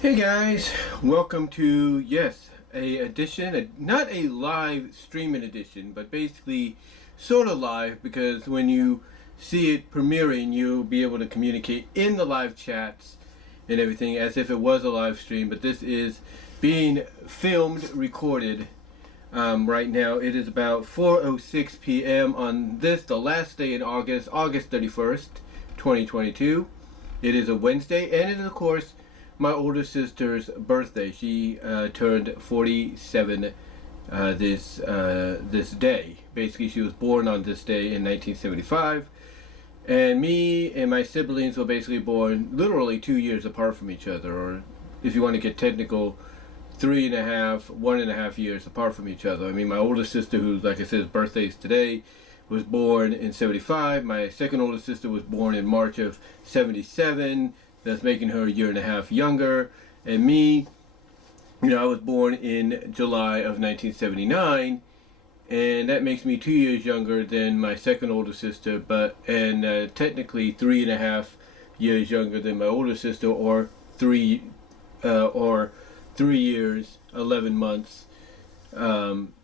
Hey guys, welcome to, not a live streaming edition, but basically sort of live, because when you see it premiering, you'll be able to communicate in the live chats and everything as if it was a live stream. But this is being filmed, recorded right now. It is about 4:06 p.m. on the last day in August, August 31st, 2022. It is a Wednesday, and it is, of course, my older sister's birthday. She turned 47 this day. Basically, she was born on this day in 1975, and me and my siblings were basically born literally 2 years apart from each other, or if you want to get technical, 1.5 years apart from each other. I mean, my older sister, who, like I said, his birthday is today, was born in 75. My second older sister was born in March of 77. That's making her a year and a half younger. And me, I was born in July of 1979, and that makes me 2 years younger than my second older sister, and technically 3.5 years younger than my older sister, or 3 years, 11 months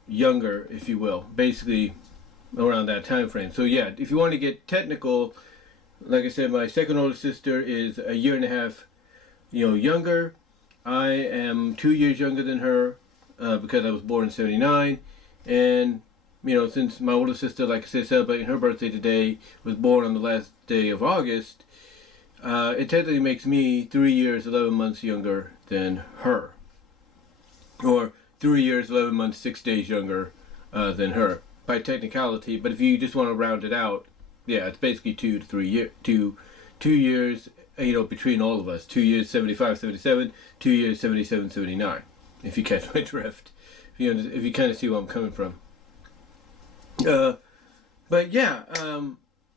younger, if you will. Basically, around that time frame. So yeah, if you want to get technical, like I said, my second older sister is a year and a half, younger. I am 2 years younger than her because I was born in 79. And, since my older sister, like I said, celebrating her birthday today, was born on the last day of August, it technically makes me 3 years, 11 months younger than her. Or 3 years, 11 months, 6 days younger than her, by technicality. But if you just want to round it out, yeah, it's basically 2 to 3 years, 2 years, between all of us. 2 years, 75, 77, 2 years, 77, 79. If you catch my drift, if you kind of see where I'm coming from. But yeah,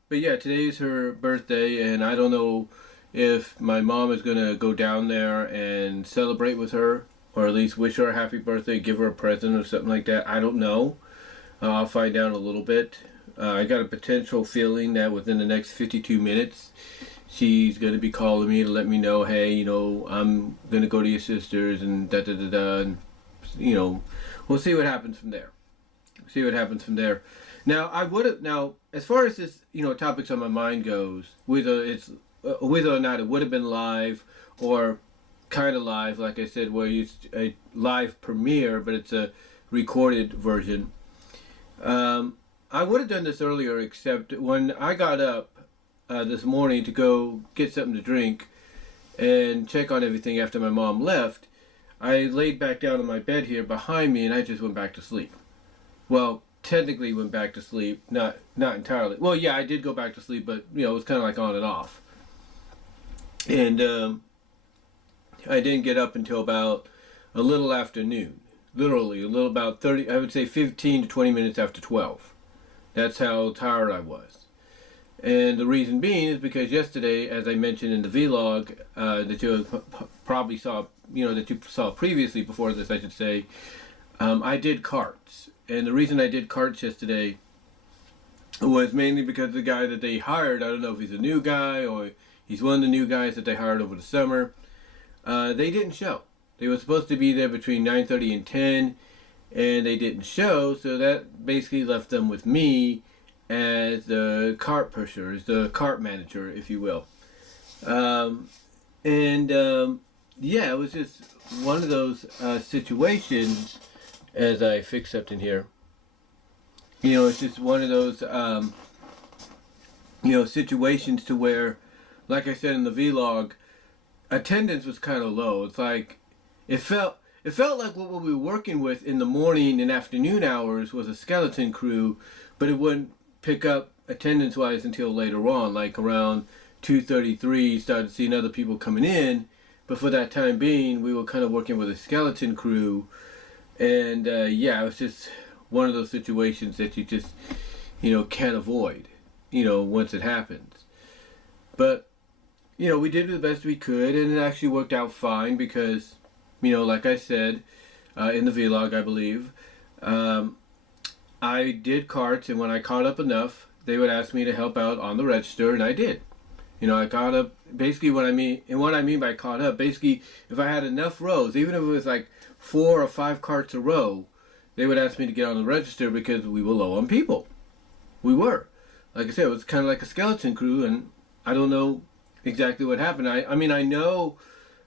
today is her birthday, and I don't know if my mom is gonna go down there and celebrate with her, or at least wish her a happy birthday, give her a present or something like that. I don't know. I'll find out in a little bit. I got a potential feeling that within the next 52 minutes, she's going to be calling me to let me know, hey, I'm going to go to your sister's and da-da-da-da, and, we'll see what happens from there. Now, as far as this, topics on my mind goes, whether or not it would have been live or kind of live, like I said, where it's a live premiere, but it's a recorded version. I would have done this earlier, except when I got up this morning to go get something to drink and check on everything after my mom left, I laid back down on my bed here behind me, and I just went back to sleep. Well, technically went back to sleep, not entirely. Well, yeah, I did go back to sleep, but it was kind of like on and off. And I didn't get up until about a little after noon. Literally, a little about 30, I would say 15 to 20 minutes after 12. That's how tired I was. And the reason being is because yesterday, as I mentioned in the vlog that you probably saw, that you saw previously before this, I should say, I did carts. And the reason I did carts yesterday was mainly because the guy that they hired, I don't know if he's a new guy or he's one of the new guys that they hired over the summer, they didn't show. They were supposed to be there between 9:30 and 10, and they didn't show, so that basically left them with me as the cart pusher, as the cart manager, if you will. It was just one of those situations, as I fix something here. It's just one of those, situations to where, like I said in the vlog, attendance was kind of low. It's like, it felt like what we were working with in the morning and afternoon hours was a skeleton crew, but it wouldn't pick up attendance-wise until later on, like around 2:33, started seeing other people coming in, but for that time being, we were kind of working with a skeleton crew, and it was just one of those situations that you just, can't avoid, once it happens. But, we did the best we could, and it actually worked out fine because, like I said in the vlog, I believe, I did carts, and when I caught up enough, they would ask me to help out on the register, and I did. I caught up. Basically, what I mean by caught up, basically, if I had enough rows, even if it was like 4 or 5 carts a row, they would ask me to get on the register because we were low on people. We were. Like I said, it was kind of like a skeleton crew, and I don't know exactly what happened. I mean, I know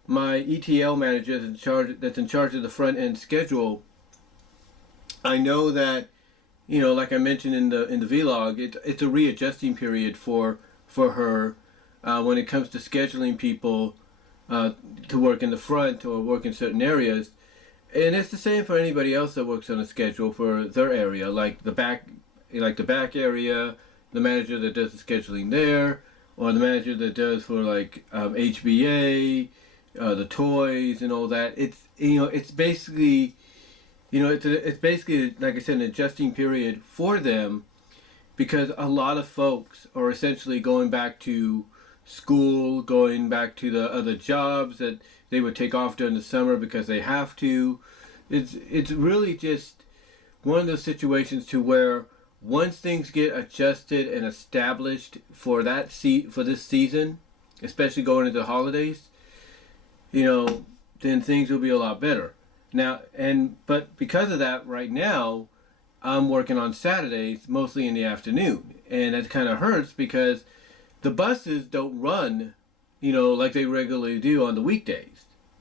my ETL manager that's in charge of the front end schedule. I know that, like I mentioned in the vlog, it's a readjusting period for her when it comes to scheduling people to work in the front or work in certain areas. And it's the same for anybody else that works on a schedule for their area, like the back area, the manager that does the scheduling there, or the manager that does for like HBA, the toys and all that. It's basically, it's basically, like I said, an adjusting period for them, because a lot of folks are essentially going back to school, going back to the other jobs that they would take off during the summer because they have to. It's really just one of those situations to where once things get adjusted and established for for this season, especially going into the holidays, then things will be a lot better. But because of that, right now, I'm working on Saturdays, mostly in the afternoon. And it kind of hurts because the buses don't run, like they regularly do on the weekdays.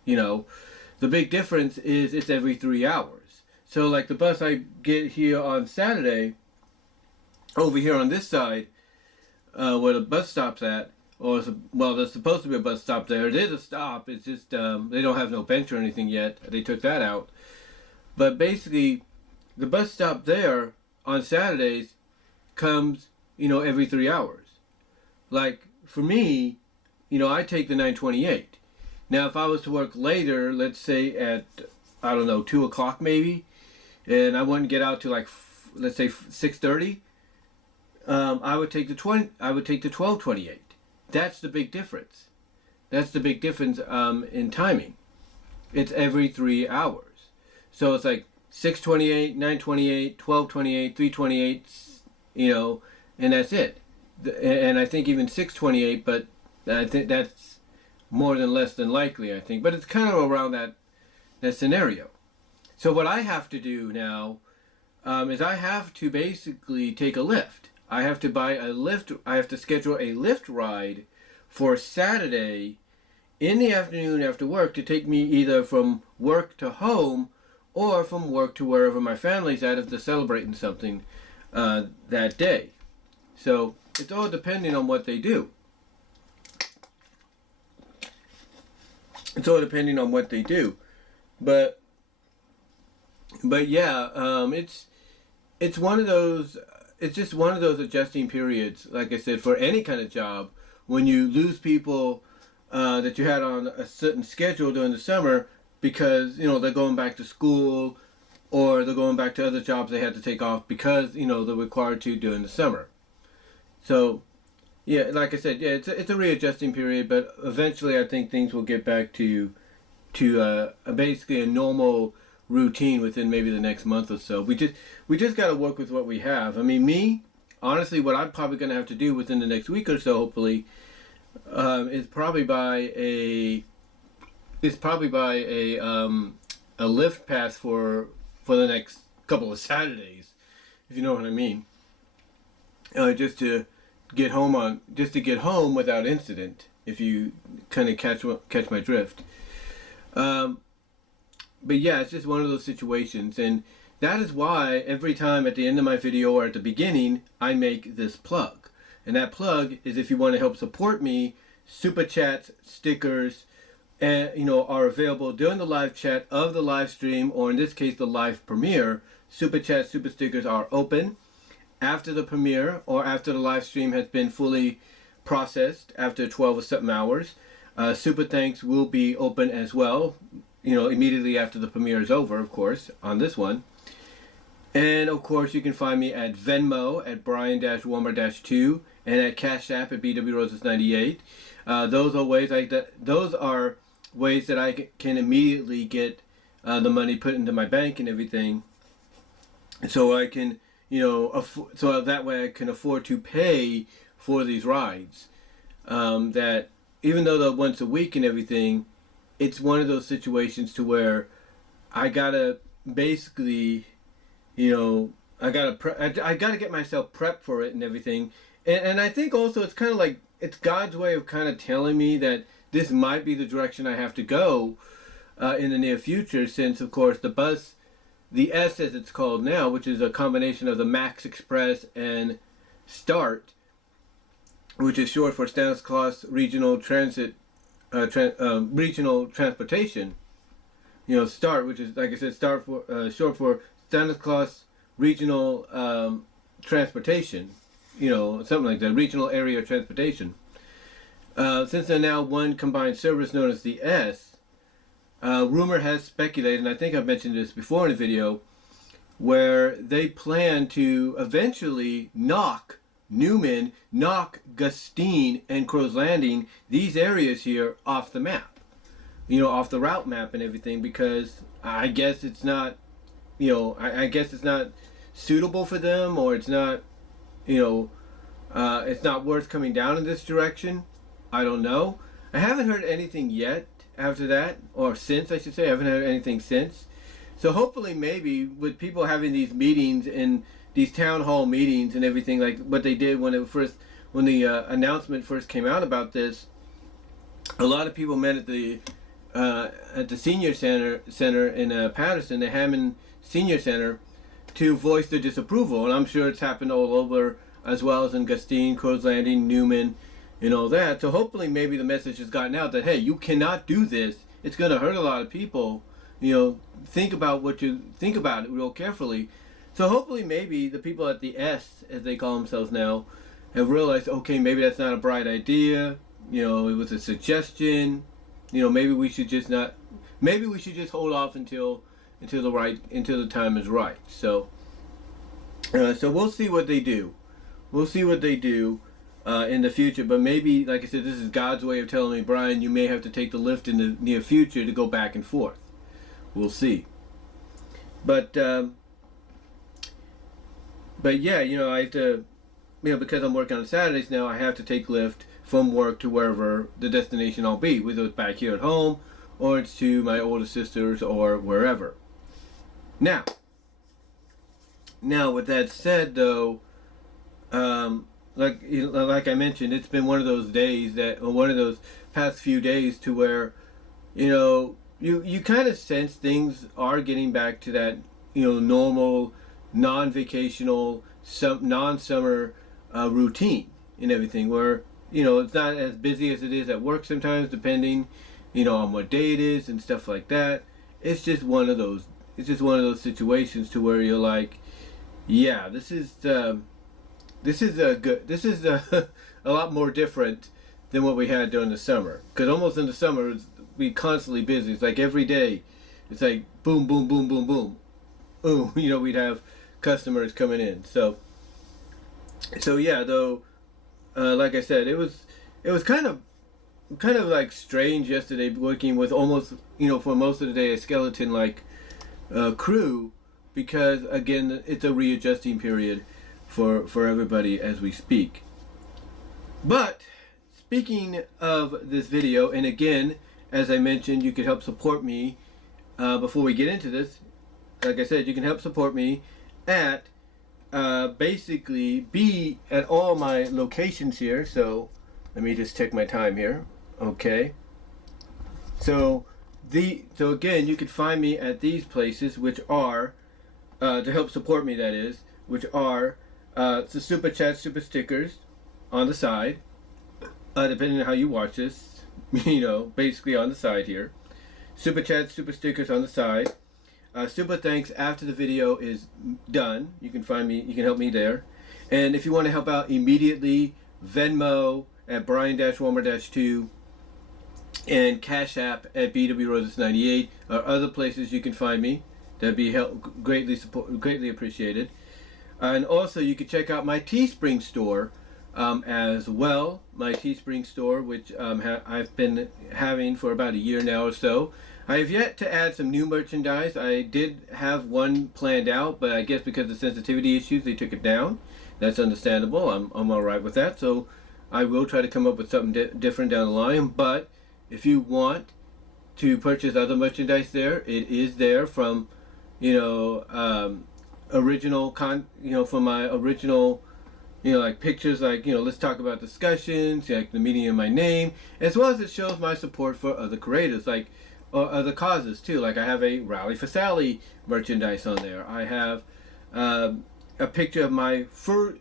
The big difference is it's every 3 hours. So like the bus I get here on Saturday, over here on this side, where the bus stop's at, there's supposed to be a bus stop there. It is a stop. It's just they don't have no bench or anything yet. They took that out. But basically, the bus stop there on Saturdays comes, every 3 hours. Like for me, I take the 928. Now, if I was to work later, let's say at 2 o'clock maybe, and I wouldn't get out to let's say 6:30, I would take the 1228. That's the big difference. That's the big difference in timing. It's every 3 hours. So it's like 6:28, 9:28, 12:28, 3:28, and that's it. And I think even 6:28, but I think that's more than less than likely, I think. But it's kind of around that scenario. So what I have to do now is I have to basically take a lift. I have to buy a lift. I have to schedule a lift ride for Saturday in the afternoon after work to take me either from work to home or from work to wherever my family's at if they're celebrating something that day. So it's all depending on what they do. It's all depending on what they do. But yeah, it's one of those. It's just one of those adjusting periods, like I said, for any kind of job. When you lose people that you had on a certain schedule during the summer because, they're going back to school or they're going back to other jobs they had to take off because, they're required to during the summer. So, yeah, like I said, yeah, it's a readjusting period, but eventually I think things will get back to basically a normal routine within maybe the next month or so. We just got to work with what we have. I mean, honestly, what I'm probably going to have to do within the next week or so, hopefully, is probably buy a lift pass for the next couple of Saturdays, if you know what I mean. Just to get home without incident, if you kind of catch my drift. But yeah, it's just one of those situations, and that is why every time at the end of my video or at the beginning, I make this plug. And that plug is if you want to help support me, super chats, stickers, and are available during the live chat of the live stream, or in this case, the live premiere. Super chats, super stickers are open after the premiere or after the live stream has been fully processed after 12 or something hours. Super thanks will be open as well, immediately after the premiere is over, of course, on this one. And of course, you can find me at Venmo at Brian-Warmer-2 and at Cash App at BWRoses98. Those are ways that I can immediately get the money put into my bank and everything, so I can, so that way I can afford to pay for these rides. that even though the once a week and everything, it's one of those situations to where I gotta basically, I gotta get myself prepped for it and everything. And I think also it's kind of like it's God's way of kind of telling me that this might be the direction I have to go in the near future, since of course the S as it's called now, which is a combination of the Max Express and START, which is short for Stanislaus Regional Transit, Regional Transportation. START, which is, like I said, short for Stanislaus Regional Transportation. Something like that, Regional Area Transportation. Since they're now one combined service known as the S, rumor has speculated, and I think I've mentioned this before in a video, where they plan to eventually knock Newman, knock Gustine, and Crow's Landing, these areas here, off the map. Off the route map and everything, because I guess it's not, I guess it's not suitable for them, or it's not, it's not worth coming down in this direction. I don't know. I haven't heard anything yet after that, or since, I should say. I haven't heard anything since. So hopefully, maybe with people having these meetings and these town hall meetings and everything, like what they did when the announcement first came out about this, a lot of people met at the senior center in Patterson, the Hammond Senior Center, to voice their disapproval. And I'm sure it's happened all over, as well as in Gustine, Crow's Landing, Newman, and all that. So hopefully maybe the message has gotten out that, hey, you cannot do this. It's going to hurt a lot of people. Think about it real carefully. So hopefully maybe the people at the S, as they call themselves now, have realized, okay, maybe that's not a bright idea. It was a suggestion. Maybe we should just hold off until the time is right. So we'll see what they do. We'll see what they do in the future. But maybe, like I said, this is God's way of telling me, Brian, you may have to take the lift in the near future to go back and forth. We'll see. But yeah, I have to, because I'm working on Saturdays now, I have to take Lyft from work to wherever the destination I'll be, whether it's back here at home or it's to my older sisters or wherever. Now with that said, though, like I mentioned, it's been one of those days one of those past few days to where, you kind of sense things are getting back to that, normal, non-vacational, non-summer routine and everything, where, it's not as busy as it is at work sometimes, depending, on what day it is and stuff like that. It's just one of those situations to where you're like, yeah, this is a lot more different than what we had during the summer. Because almost in the summer, we constantly busy. It's like every day, it's like boom, boom, boom, boom, boom. Ooh, we'd have customers coming in. So yeah, though, like I said, it was kind of like strange yesterday, working with almost, for most of the day, a skeleton-like crew, because again, it's a readjusting period for everybody as we speak. But speaking of this video, and again, as I mentioned, you could help support me before we get into this. Like I said, you can help support me at basically be at all my locations here. So let me just check my time here. Okay. So again, you could find me at these places, which are to help support me. That is, which are the super chat, super stickers on the side, depending on how you watch this. Basically on the side here. Super chat, super stickers on the side. Super thanks after the video is done. You can find me, you can help me there. And if you want to help out immediately, Venmo at Brian-Walmer-2 and Cash App at BWRoses98 are other places you can find me. That'd be greatly appreciated. And also you can check out my Teespring store as well. My Teespring store, which I've been having for about a year now or so. I have yet to add some new merchandise. I did have one planned out, but I guess because of sensitivity issues, they took it down. That's understandable. I'm all right with that. So I will try to come up with something different down the line. But if you want to purchase other merchandise there, it is there from, original from my original, like pictures, like, let's talk about discussions, like the meaning of my name, as well as it shows my support for other creators, like, or other causes too. Like I have a Rally for Sally merchandise on there. I have a picture of my fur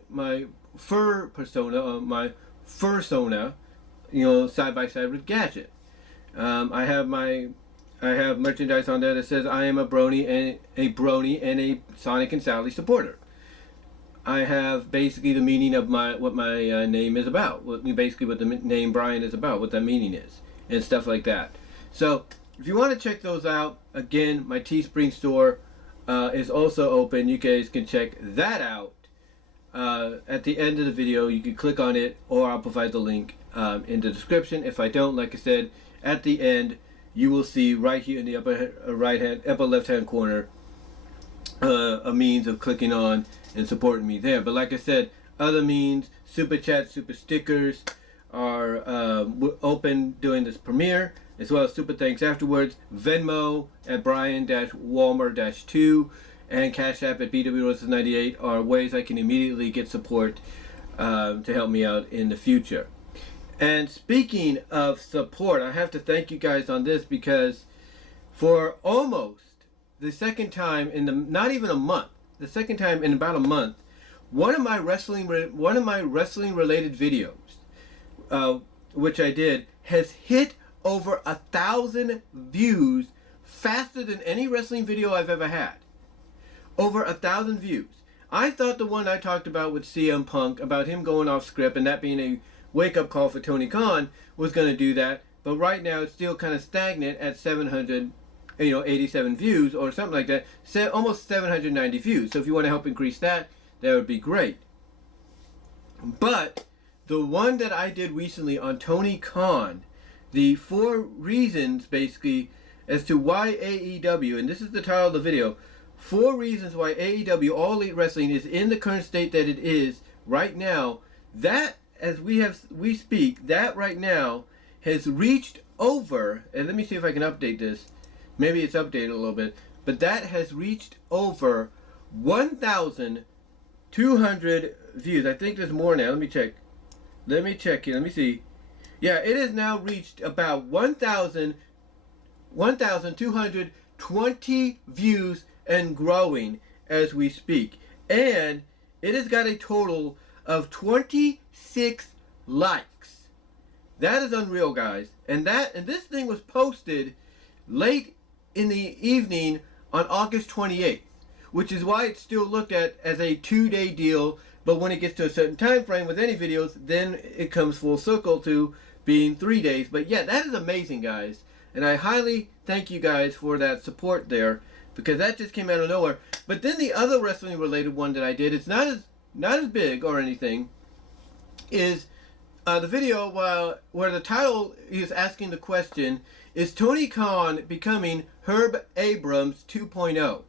persona, my fursona, side by side with Gadget. I have merchandise on there that says I am a brony and a Sonic and Sally supporter. I have basically the meaning of what my name is about, basically what the name Brian is about, what that meaning is, and stuff like that. So if you want to check those out, again, my Teespring store is also open. You guys can check that out at the end of the video. You can click on it, or I'll provide the link in the description. If I don't, like I said, at the end you will see right here in the upper left hand corner a means of clicking on and supporting me there. But like I said, other means, super chats, super stickers are open during this premiere, as well as super thanks afterwards. Venmo at Brian-Walmer-2 and Cash App at BWRoses98 are ways I can immediately get support to help me out in the future. And speaking of support, I have to thank you guys on this, because for almost the second time in not even a month, the second time in about a month, one of my wrestling related videos, which I did, has hit over 1,000 views faster than any wrestling video I've ever had. Over 1,000 views. I thought the one I talked about with CM Punk, about him going off script and that being a wake-up call for Tony Khan, was going to do that, but right now it's still kind of stagnant at 787 views or something like that, almost 790 views. So if you want to help increase that, that would be great. But the one that I did recently on Tony Khan, the 4 reasons basically as to why AEW, and this is the title of the video, 4 reasons why AEW, All Elite Wrestling, is in the current state that it is right now. That, as we speak, that right now has reached over, and let me see if I can update this. Maybe it's updated a little bit, but that has reached over 1,200 views. I think there's more now. Let me check here. Let me see. Yeah, it has now reached about 1,220 views and growing as we speak. And it has got a total of 26 likes. That is unreal, guys. And this thing was posted late in the evening on August 28th, which is why it's still looked at as a 2-day deal. But when it gets to a certain time frame with any videos, then it comes full circle to being 3 days. But yeah, that is amazing, guys. And I highly thank you guys for that support there, because that just came out of nowhere. But then the other wrestling related one that I did, it's not as big or anything, is the video where the title is asking the question, is Tony Khan becoming Herb Abrams 2.0?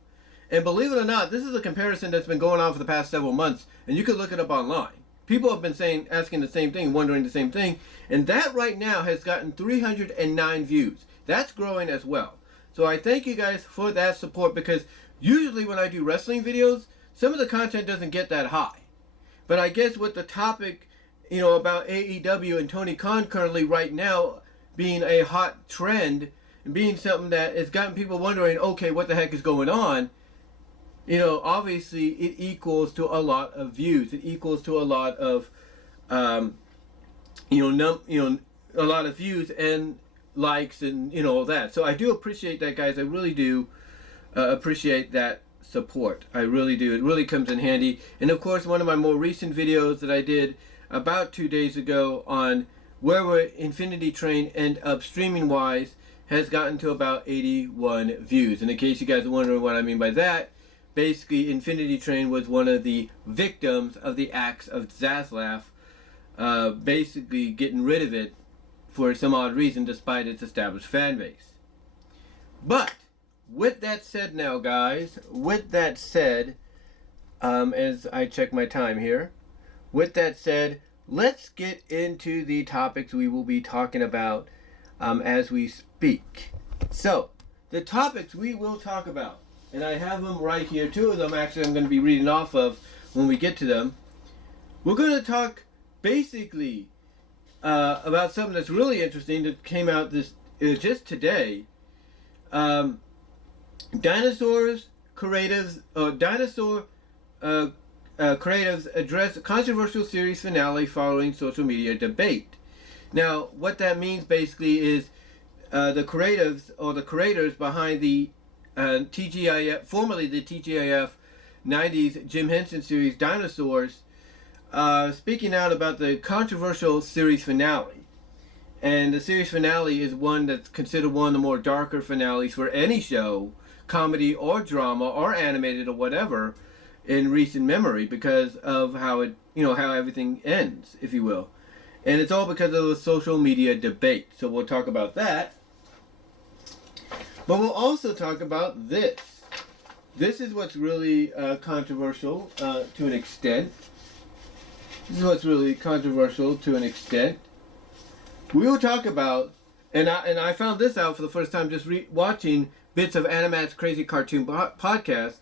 And believe it or not, this is a comparison that's been going on for the past several months, and you can look it up online. People have been asking the same thing, wondering the same thing, and that right now has gotten 309 views. That's growing as well. So I thank you guys for that support, because usually when I do wrestling videos, some of the content doesn't get that high. But I guess with the topic, about AEW and Tony Khan currently right now being a hot trend, and being something that has gotten people wondering, okay, what the heck is going on? Obviously it equals to a lot of views. It equals to a lot of, a lot of views and likes and all that. So I do appreciate that, guys. I really do appreciate that support. I really do. It really comes in handy. And of course, one of my more recent videos that I did about 2 days ago on where will Infinity Train end up streaming wise has gotten to about 81 views. And in case you guys are wondering what I mean by that, basically Infinity Train was one of the victims of the acts of Zaslav, basically getting rid of it for some odd reason despite its established fan base. But with that said now, guys, with that said, as I check my time here, with that said, let's get into the topics we will be talking about as we speak. So, the topics we will talk about, and I have them right here. Two of them actually I'm going to be reading off of when we get to them. We're going to talk basically about something that's really interesting that came out this just today. Dinosaurs creatives address controversial series finale following social media debate. Now, what that means basically is the creatives or the creators behind the TGIF, formerly the TGIF 90s Jim Henson series Dinosaurs, speaking out about the controversial series finale. And the series finale is one that's considered one of the more darker finales for any show, comedy or drama or animated or whatever, in recent memory because of how it, how everything ends, if you will. And it's all because of the social media debate. So we'll talk about that. But we'll also talk about this. This is what's really controversial to an extent. This is what's really controversial to an extent. We will talk about, and I found this out for the first time just watching bits of Animat's Crazy Cartoon podcast,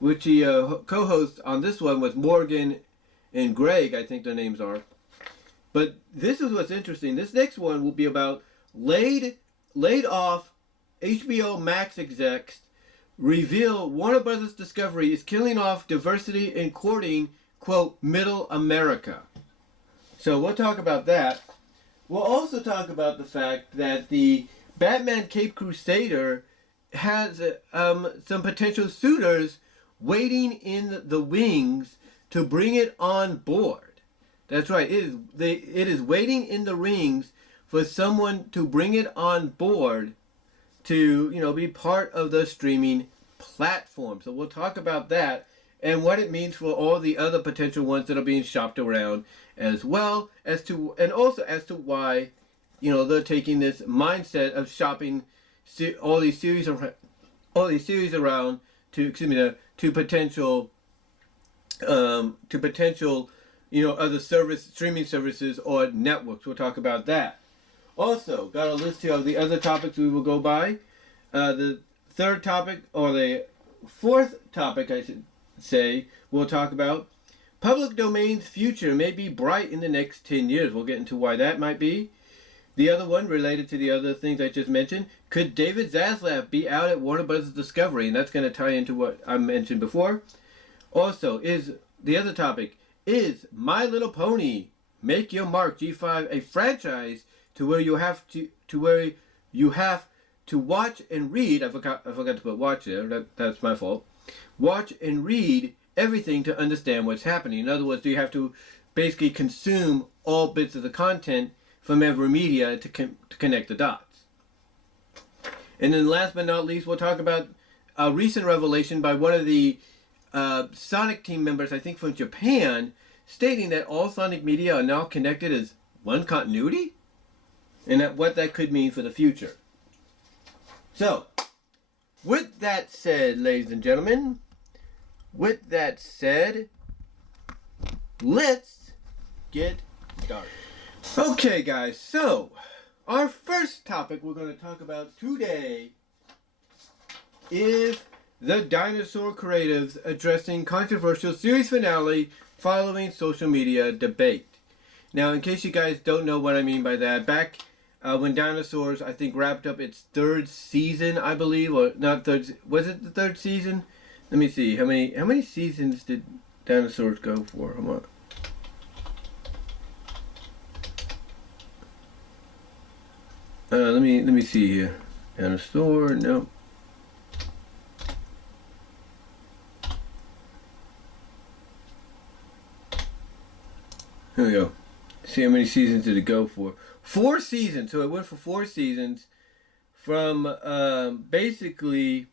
which he co-hosts on this one with Morgan and Greg, I think their names are. But this is what's interesting. This next one will be about laid off HBOMax execs reveal Warner Brothers Discovery is killing off diversity and courting, quote, middle America. So we'll talk about that. We'll also talk about the fact that the Batman Cape Crusader has some potential suitors waiting in the wings to bring it on board. That's right. It is waiting in the rings for someone to bring it on board to, be part of the streaming platform. So we'll talk about that and what it means for all the other potential ones that are being shopped around, as well as to, and also as to why, they're taking this mindset of shopping all these series around to potential other streaming services or networks. We'll talk about that. Also, got a list here of the other topics we will go by. The third topic, or the fourth topic, I should say, we'll talk about public domain's future may be bright in the next 10 years. We'll get into why that might be. The other one, related to the other things I just mentioned, could David Zaslav be out at Warner Bros. Discovery? And that's going to tie into what I mentioned before. Also, is the other topic, is My Little Pony Make Your Mark G5 a franchise to where you have to watch and read? I forgot to put watch there. That's my fault. Watch and read everything to understand what's happening. In other words, do you have to basically consume all bits of the content from every media to connect the dots? And then last but not least, we'll talk about a recent revelation by one of the Sonic team members, I think from Japan, stating that all Sonic media are now connected as one continuity, and what that could mean for the future. So, with that said, ladies and gentlemen, let's get started. Okay, guys, so our first topic we're going to talk about today is the Dinosaur creatives addressing controversial series finale following social media debate. Now, in case you guys don't know what I mean by that, back when Dinosaurs, I think, wrapped up its third season, I believe, or not third, was it the third season? Let me see, how many seasons did Dinosaurs go for? Hold on. Let me see here. Dinosaur, no. Here we go. See how many seasons did it go for? 4 seasons. So it went for 4 seasons from basically.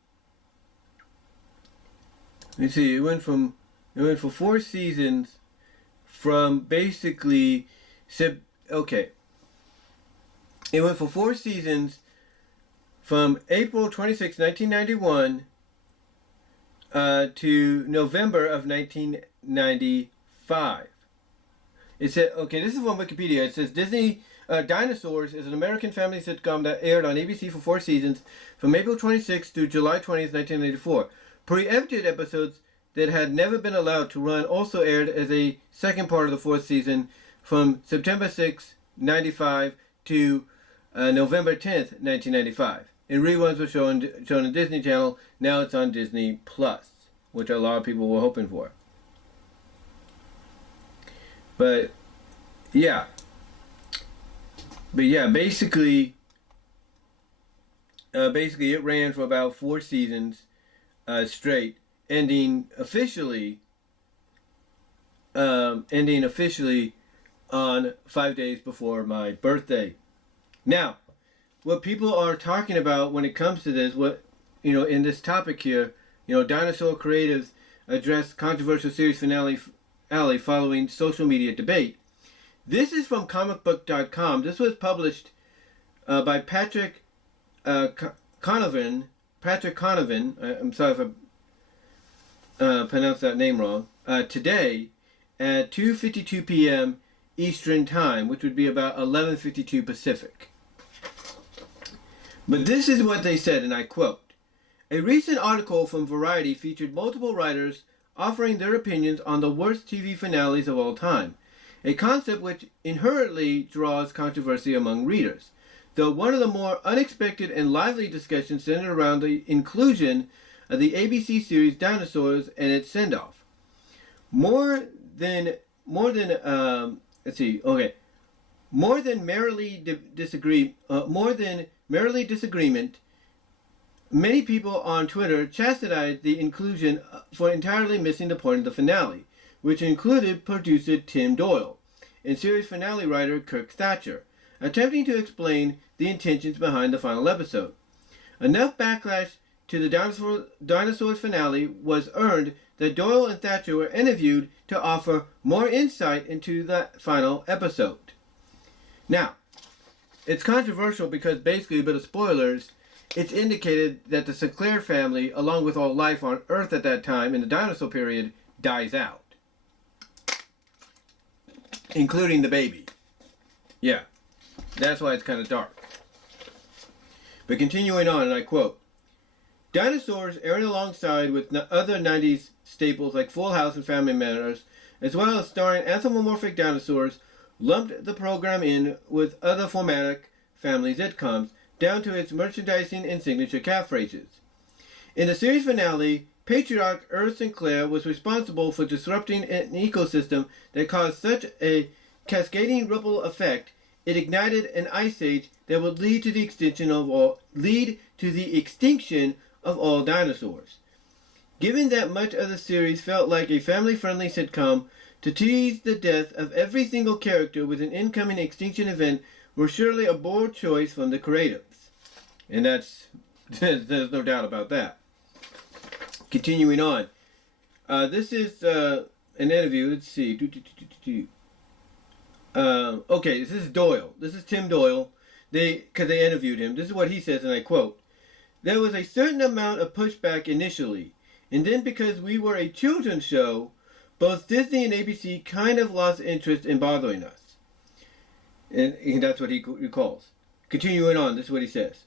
Let me see. It went for 4 seasons from basically. Okay. It went for 4 seasons from April 26, 1991 to November of 1995. It said, okay, this is from Wikipedia. It says Disney Dinosaurs is an American family sitcom that aired on ABC for 4 seasons from April 26th through July 20th, 1984. Preempted episodes that had never been allowed to run also aired as a second part of the 4th season from September 6th, 95 to November 10th, 1995. And reruns were shown on Disney Channel. Now it's on Disney Plus, which a lot of people were hoping for. But yeah, basically it ran for about 4 seasons straight, ending officially on 5 days before my birthday. Now, what people are talking about when it comes to this, in this topic here, dinosaur creatives address controversial series finale following social media debate. This is from comicbook.com. This was published by Patrick Conovan. I'm sorry if I pronounced that name wrong. Today at 2:52 p.m. Eastern Time, which would be about 11:52 Pacific. But this is what they said, and I quote, "A recent article from Variety featured multiple writers offering their opinions on the worst TV finales of all time, a concept which inherently draws controversy among readers, though one of the more unexpected and lively discussions centered around the inclusion of the ABC series Dinosaurs and its send-off. More than merely disagreement, many people on Twitter chastised the inclusion for entirely missing the point of the finale, which included producer Tim Doyle and series finale writer Kirk Thatcher, attempting to explain the intentions behind the final episode. Enough backlash to the Dinosaurs finale was earned that Doyle and Thatcher were interviewed to offer more insight into the final episode." Now, it's controversial because basically, a bit of spoilers, it's indicated that the Sinclair family, along with all life on Earth at that time in the dinosaur period, dies out. Including the baby. Yeah, that's why it's kind of dark. But continuing on, and I quote, "Dinosaurs, airing alongside with other 90s staples like Full House and Family Matters, as well as starring anthropomorphic dinosaurs, lumped the program in with other formatic family sitcoms, down to its merchandising and signature catchphrases. In the series finale, patriarch Earth Sinclair was responsible for disrupting an ecosystem that caused such a cascading ripple effect, it ignited an ice age that would lead to the extinction of all dinosaurs. Given that much of the series felt like a family-friendly sitcom, to tease the death of every single character with an incoming extinction event were surely a bold choice from the creatives." And there's no doubt about that. Continuing on. This is an interview. Let's see. Okay, this is Doyle. This is Tim Doyle. Because they interviewed him. This is what he says, and I quote, "There was a certain amount of pushback initially, and then because we were a children's show, both Disney and ABC kind of lost interest in bothering us." And that's what he recalls. Continuing on, this is what he says.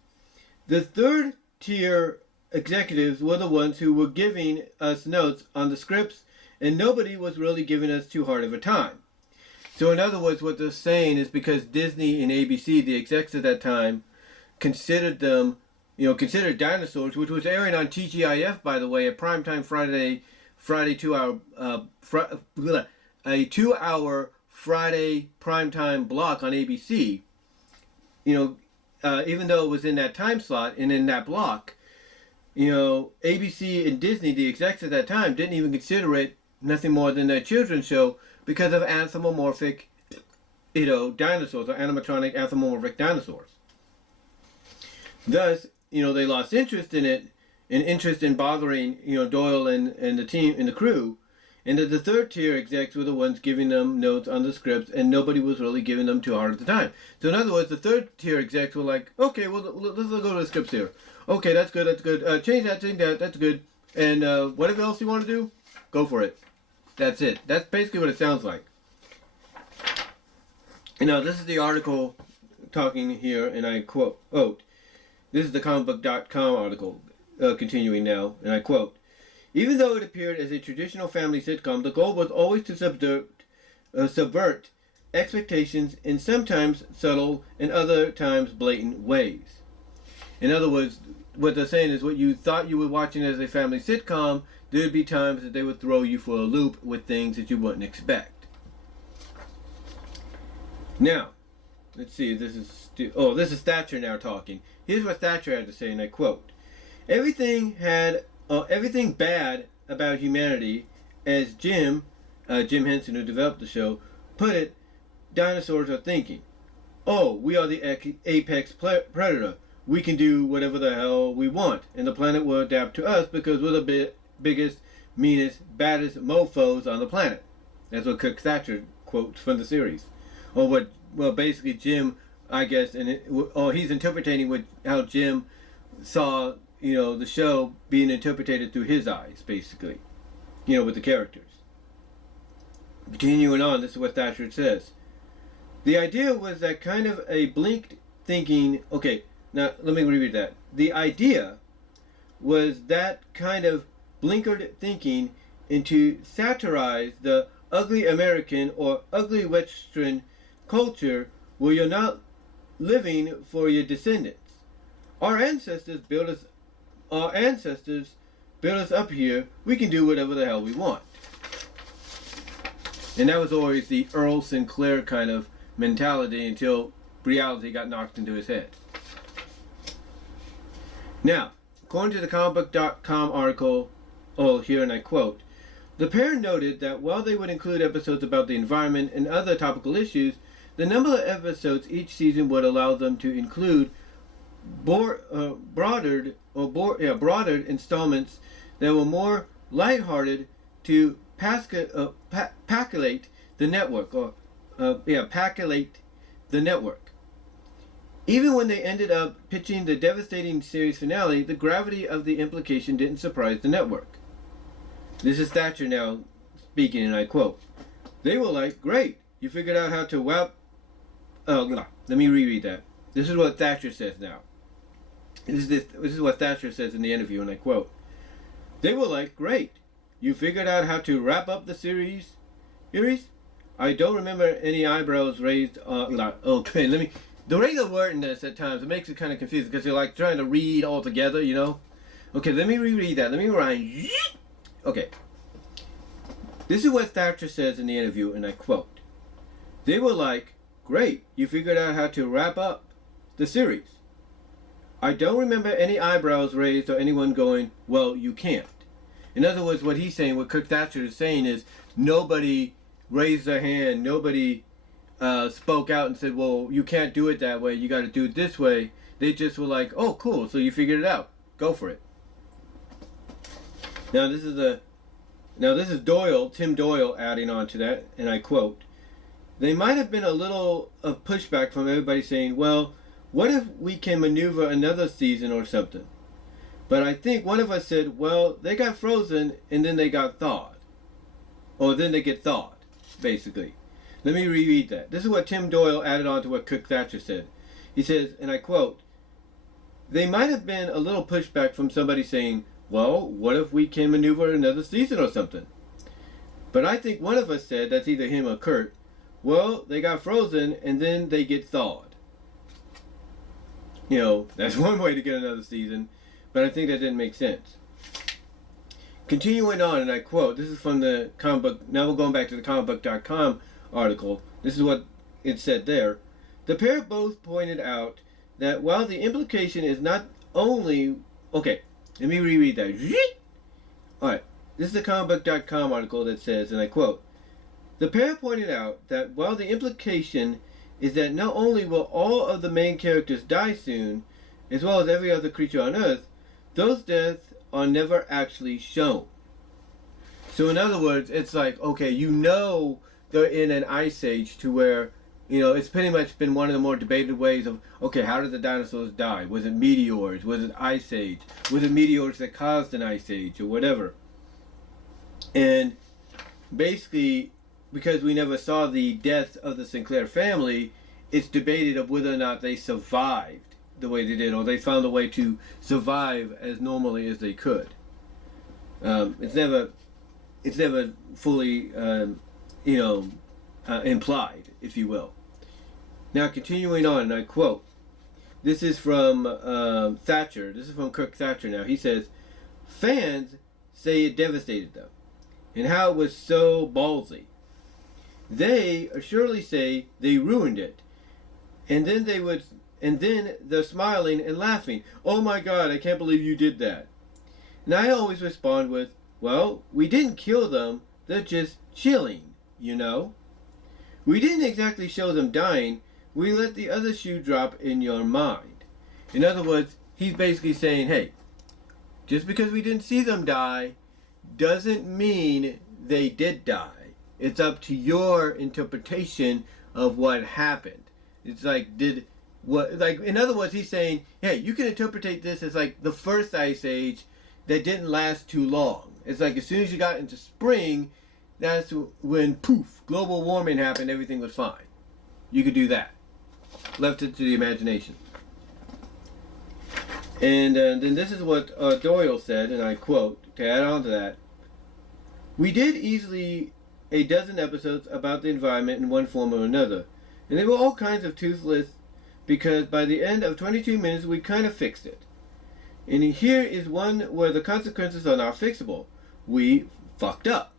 "The third tier executives were the ones who were giving us notes on the scripts, and nobody was really giving us too hard of a time." So in other words, what they're saying is because Disney and ABC, the execs at that time, considered Dinosaurs, which was airing on TGIF, by the way, a primetime Friday 2-hour, a 2-hour Friday primetime block on ABC. Even though it was in that time slot and in that block, ABC and Disney, the execs at that time, didn't even consider it nothing more than a children's show because of anthropomorphic, dinosaurs, or animatronic anthropomorphic dinosaurs. Thus, they lost interest in it, and interest in bothering, Doyle and the team and the crew, and that the third tier execs were the ones giving them notes on the scripts, and nobody was really giving them too hard at the time. So in other words, the third tier execs were like, okay, well, let's go to the scripts here. Okay, that's good. Change that, that's good. And whatever else you want to do, go for it. That's it. That's basically what it sounds like. Now, this is the article talking here, and I quote, this is the comicbook.com article, continuing now, and I quote, even though it appeared as a traditional family sitcom, the goal was always to subvert expectations in sometimes subtle and other times blatant ways. In other words, what they're saying is what you thought you were watching as a family sitcom, there would be times that they would throw you for a loop with things that you wouldn't expect. Now, let's see, this is Thatcher now talking. Here's what Thatcher had to say, and I quote, everything bad about humanity, as Jim Henson, who developed the show, put it, dinosaurs are thinking, oh, we are the apex predator. We can do whatever the hell we want, and the planet will adapt to us because we're the biggest, meanest, baddest mofos on the planet. That's what Cook Thatcher quotes from the series. Well, basically Jim, I guess, he's interpreting how Jim saw, the show being interpreted through his eyes, basically, with the characters. Continuing on, this is what Thatcher says. The idea was that kind of a blinked thinking, okay, now let me reread that. The idea was that kind of blinkered thinking into satirize the ugly American or ugly Western culture where you're not living for your descendants. Our ancestors built us up here. We can do whatever the hell we want. And that was always the Earl Sinclair kind of mentality until reality got knocked into his head. Now, according to the comicbook.com article, here and I quote, the pair noted that while they would include episodes about the environment and other topical issues, the number of episodes each season would allow them to include broadened installments that were more lighthearted to paculate the network. Even when they ended up pitching the devastating series finale, the gravity of the implication didn't surprise the network. This is Thatcher now speaking, and I quote, they were like, great, you figured out how to let me reread that. This is what Thatcher says now. This is what Thatcher says in the interview, and I quote, they were like, great, you figured out how to wrap up the series? I don't remember any eyebrows raised. Okay, the regular wordness at times, it makes it kind of confusing because you're like trying to read all together, Okay, let me reread that. Let me rewind. Okay. This is what Thatcher says in the interview, and I quote, they were like, great, you figured out how to wrap up the series. I don't remember any eyebrows raised or anyone going, well, you can't. In other words, what he's saying, what Cook Thatcher is saying is nobody raised their hand, nobody spoke out and said, well, you can't do it that way, you got to do it this way. They just were like, oh, cool, so you figured it out. Go for it. Now this is Doyle, Tim Doyle, adding on to that, and I quote, they might have been a little of pushback from everybody saying, well, what if we can maneuver another season or something? But I think one of us said, well, they got frozen and then they got thawed. Or then they get thawed, basically. Let me reread that. This is what Tim Doyle added on to what Cook Thatcher said. He says, and I quote, they might have been a little pushback from somebody saying, well, what if we can maneuver another season or something? But I think one of us said, that's either him or Kurt, well, they got frozen and then they get thawed. That's one way to get another season, but I think that didn't make sense. Continuing on, and I quote, this is from the comic book, now we're going back to the comicbook.com article. This is what it said there. The pair both pointed out that while the implication is not only... Okay, let me reread that. Alright, this is the comicbook.com article that says, and I quote, the pair pointed out that while the implication is that not only will all of the main characters die soon, as well as every other creature on Earth, those deaths are never actually shown. So in other words, it's like, okay, they're in an ice age to where, it's pretty much been one of the more debated ways of, okay, how did the dinosaurs die? Was it meteors? Was it ice age? Was it meteors that caused an ice age or whatever? And basically, because we never saw the deaths of the Sinclair family, it's debated of whether or not they survived the way they did, or they found a way to survive as normally as they could. It's never fully, implied, if you will. Now, continuing on, and I quote, this is from Thatcher. This is from Kirk Thatcher now. He says, fans say it devastated them, and how it was so ballsy. They surely say they ruined it, and then they're smiling and laughing. Oh my God, I can't believe you did that. And I always respond with, well, we didn't kill them, they're just chilling, you know? We didn't exactly show them dying, we let the other shoe drop in your mind. In other words, he's basically saying, hey, just because we didn't see them die doesn't mean they did die. It's up to your interpretation of what happened. It's like, in other words, he's saying, hey, you can interpret this as like the first ice age that didn't last too long. It's like as soon as you got into spring, that's when poof, global warming happened, everything was fine. You could do that. Left it to the imagination. And then this is what Doyle said, and I quote, to add on to that, we did easily a dozen episodes about the environment in one form or another, and they were all kinds of toothless, because by the end of 22 minutes we kind of fixed it. And here is one where the consequences are not fixable. We fucked up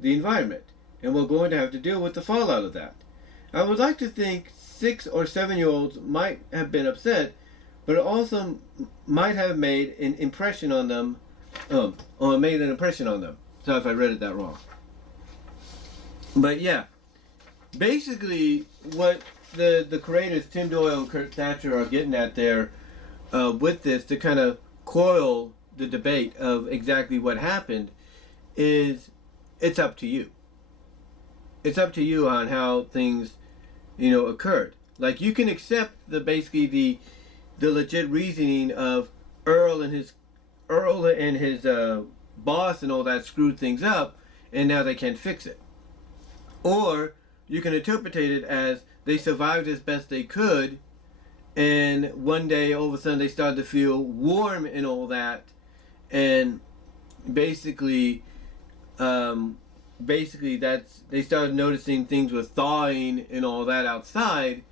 the environment, and we're going to have to deal with the fallout of that. I would like to think 6 or 7-year-olds might have been upset, but it also might have made an impression on them, Sorry if I read it that wrong. But yeah, basically what the creators, Tim Doyle and Kurt Thatcher, are getting at there with this to kind of coil the debate of exactly what happened is it's up to you. It's up to you on how things, occurred. Like, you can accept the legit reasoning of Earl and his boss and all that screwed things up, and now they can't fix it. Or you can interpret it as they survived as best they could, and one day all of a sudden they started to feel warm and all that, and basically they started noticing things were thawing and all that outside,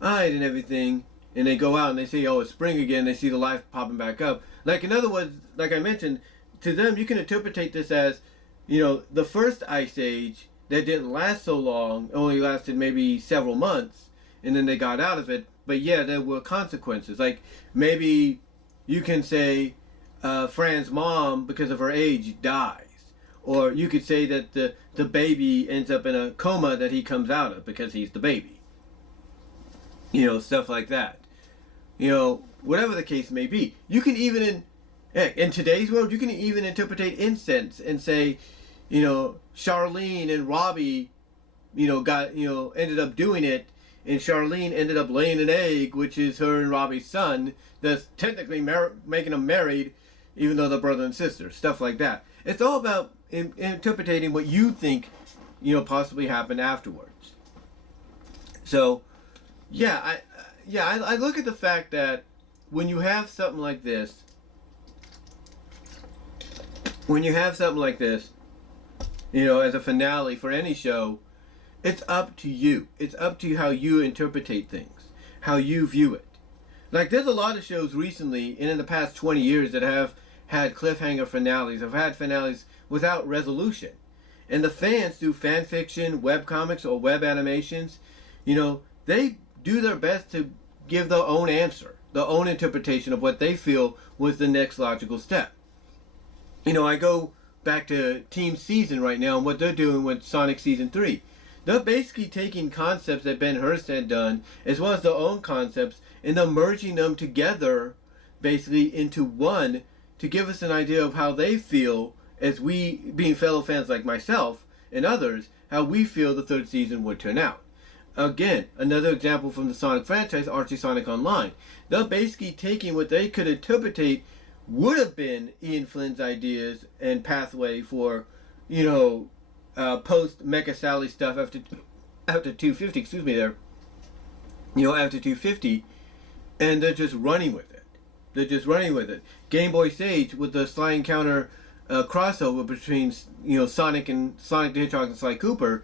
and everything, and they go out and they say, oh, it's spring again. They see the life popping back up. Like, in other words, like I mentioned, to them you can interpret this as, the first ice age that didn't last so long, only lasted maybe several months, and then they got out of it. But yeah, there were consequences. Like, maybe you can say Fran's mom, because of her age, dies. Or you could say that the baby ends up in a coma that he comes out of because he's the baby. Stuff like that. Whatever the case may be. You can even, in today's world, you can even interpret incense and say, Charlene and Robbie, ended up doing it, and Charlene ended up laying an egg, which is her and Robbie's son, that's technically making them married, even though they're brother and sister. Stuff like that. It's all about interpreting what you think, possibly happened afterwards. So, I look at the fact that when you have something like this, as a finale for any show, it's up to you. It's up to how you interpretate things, how you view it. Like, there's a lot of shows recently, and in the past 20 years, that have had cliffhanger finales, have had finales without resolution. And the fans do fan fiction, web comics, or web animations. They do their best to give their own answer, their own interpretation of what they feel was the next logical step. I go back to Team Season right now and what they're doing with Sonic Season 3. They're basically taking concepts that Ben Hurst had done, as well as their own concepts, and they're merging them together, basically, into one, to give us an idea of how they feel, as we, being fellow fans like myself and others, how we feel the third season would turn out. Again, another example from the Sonic franchise, Archie Sonic Online. They're basically taking what they could interpret would have been Ian Flynn's ideas and pathway for, post Mecha Sally stuff after 250. Excuse me, there. You know, after 250, and they're just running with it. They're just running with it. Game Boy Stage with the Sly Encounter crossover between, you know, Sonic the Hedgehog and Sly Cooper.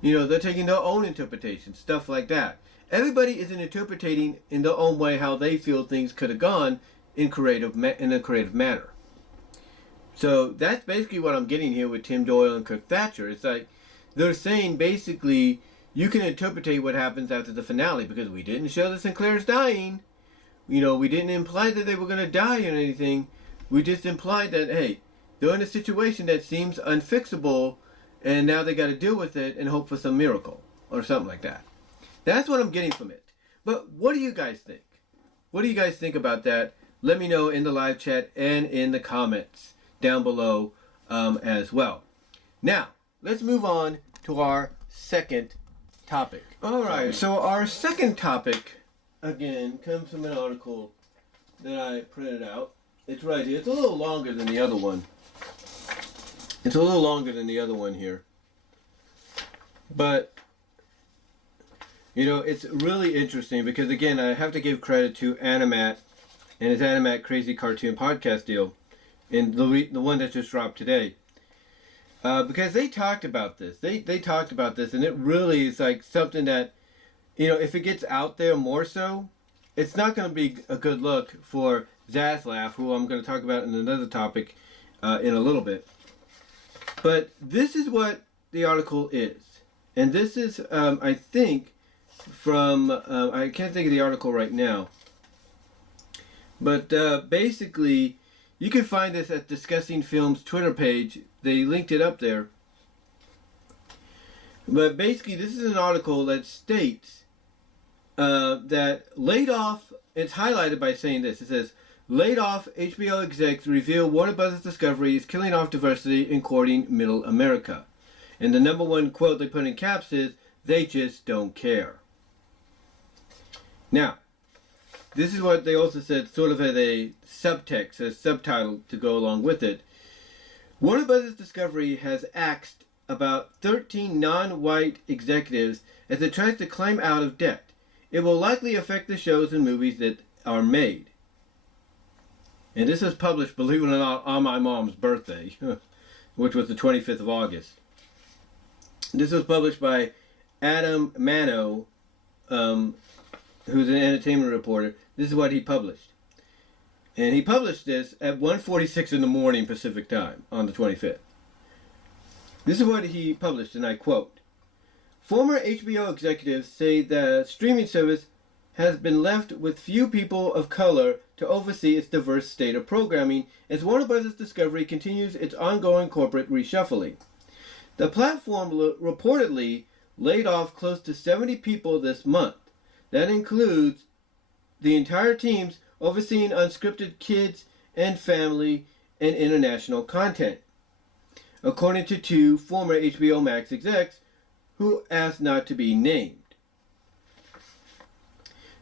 You know, they're taking their own interpretation, stuff like that. Everybody is interpreting in their own way how they feel things could have gone in a creative manner. So that's basically what I'm getting here with Tim Doyle and Kirk Thatcher. It's like they're saying basically you can interpret what happens after the finale because we didn't show that Sinclair's dying. You know, we didn't imply that they were going to die or anything. We just implied that, hey, they're in a situation that seems unfixable, and now they got to deal with it and hope for some miracle or something like that. That's what I'm getting from it. But what do you guys think? What do you guys think about that? Let me know in the live chat and in the comments down below as well. Now, let's move on to our second topic. All right, so our second topic, again, comes from an article that I printed out. It's right here. It's a little longer than the other one. It's a little longer than the other one here. But, you know, it's really interesting because, again, I have to give credit to Animat and his Animat Crazy Cartoon podcast deal, and the one that just dropped today. Because they talked about this. They talked about this, and it really is like something that, you know, if it gets out there more so, it's not going to be a good look for Zaslav, who I'm going to talk about in another topic in a little bit. But this is what the article is. And this is, I think, from, I can't think of the article right now. But basically, you can find this at Discussing Film's Twitter page. They linked it up there. But basically, this is an article that states that laid off, it's highlighted by saying this. It says, laid off HBO execs reveal Warner Bros. Discovery is killing off diversity in courting middle America. And the number one quote they put in caps is, they just don't care. Now, this is what they also said, sort of as a subtext, a subtitle to go along with it. Warner Bros. Discovery has axed about 13 non-white executives as it tries to climb out of debt. It will likely affect the shows and movies that are made. And this was published, believe it or not, on my mom's birthday, which was the 25th of August. This was published by Adam Mano, who's an entertainment reporter. This is what he published. And he published this at 1:46 in the morning Pacific time on the 25th. This is what he published, and I quote, former HBO executives say the streaming service has been left with few people of color to oversee its diverse state of programming as Warner Bros. Discovery continues its ongoing corporate reshuffling. The platform reportedly laid off close to 70 people this month. That includes the entire teams overseeing unscripted kids and family and international content, according to two former HBOMax execs who asked not to be named.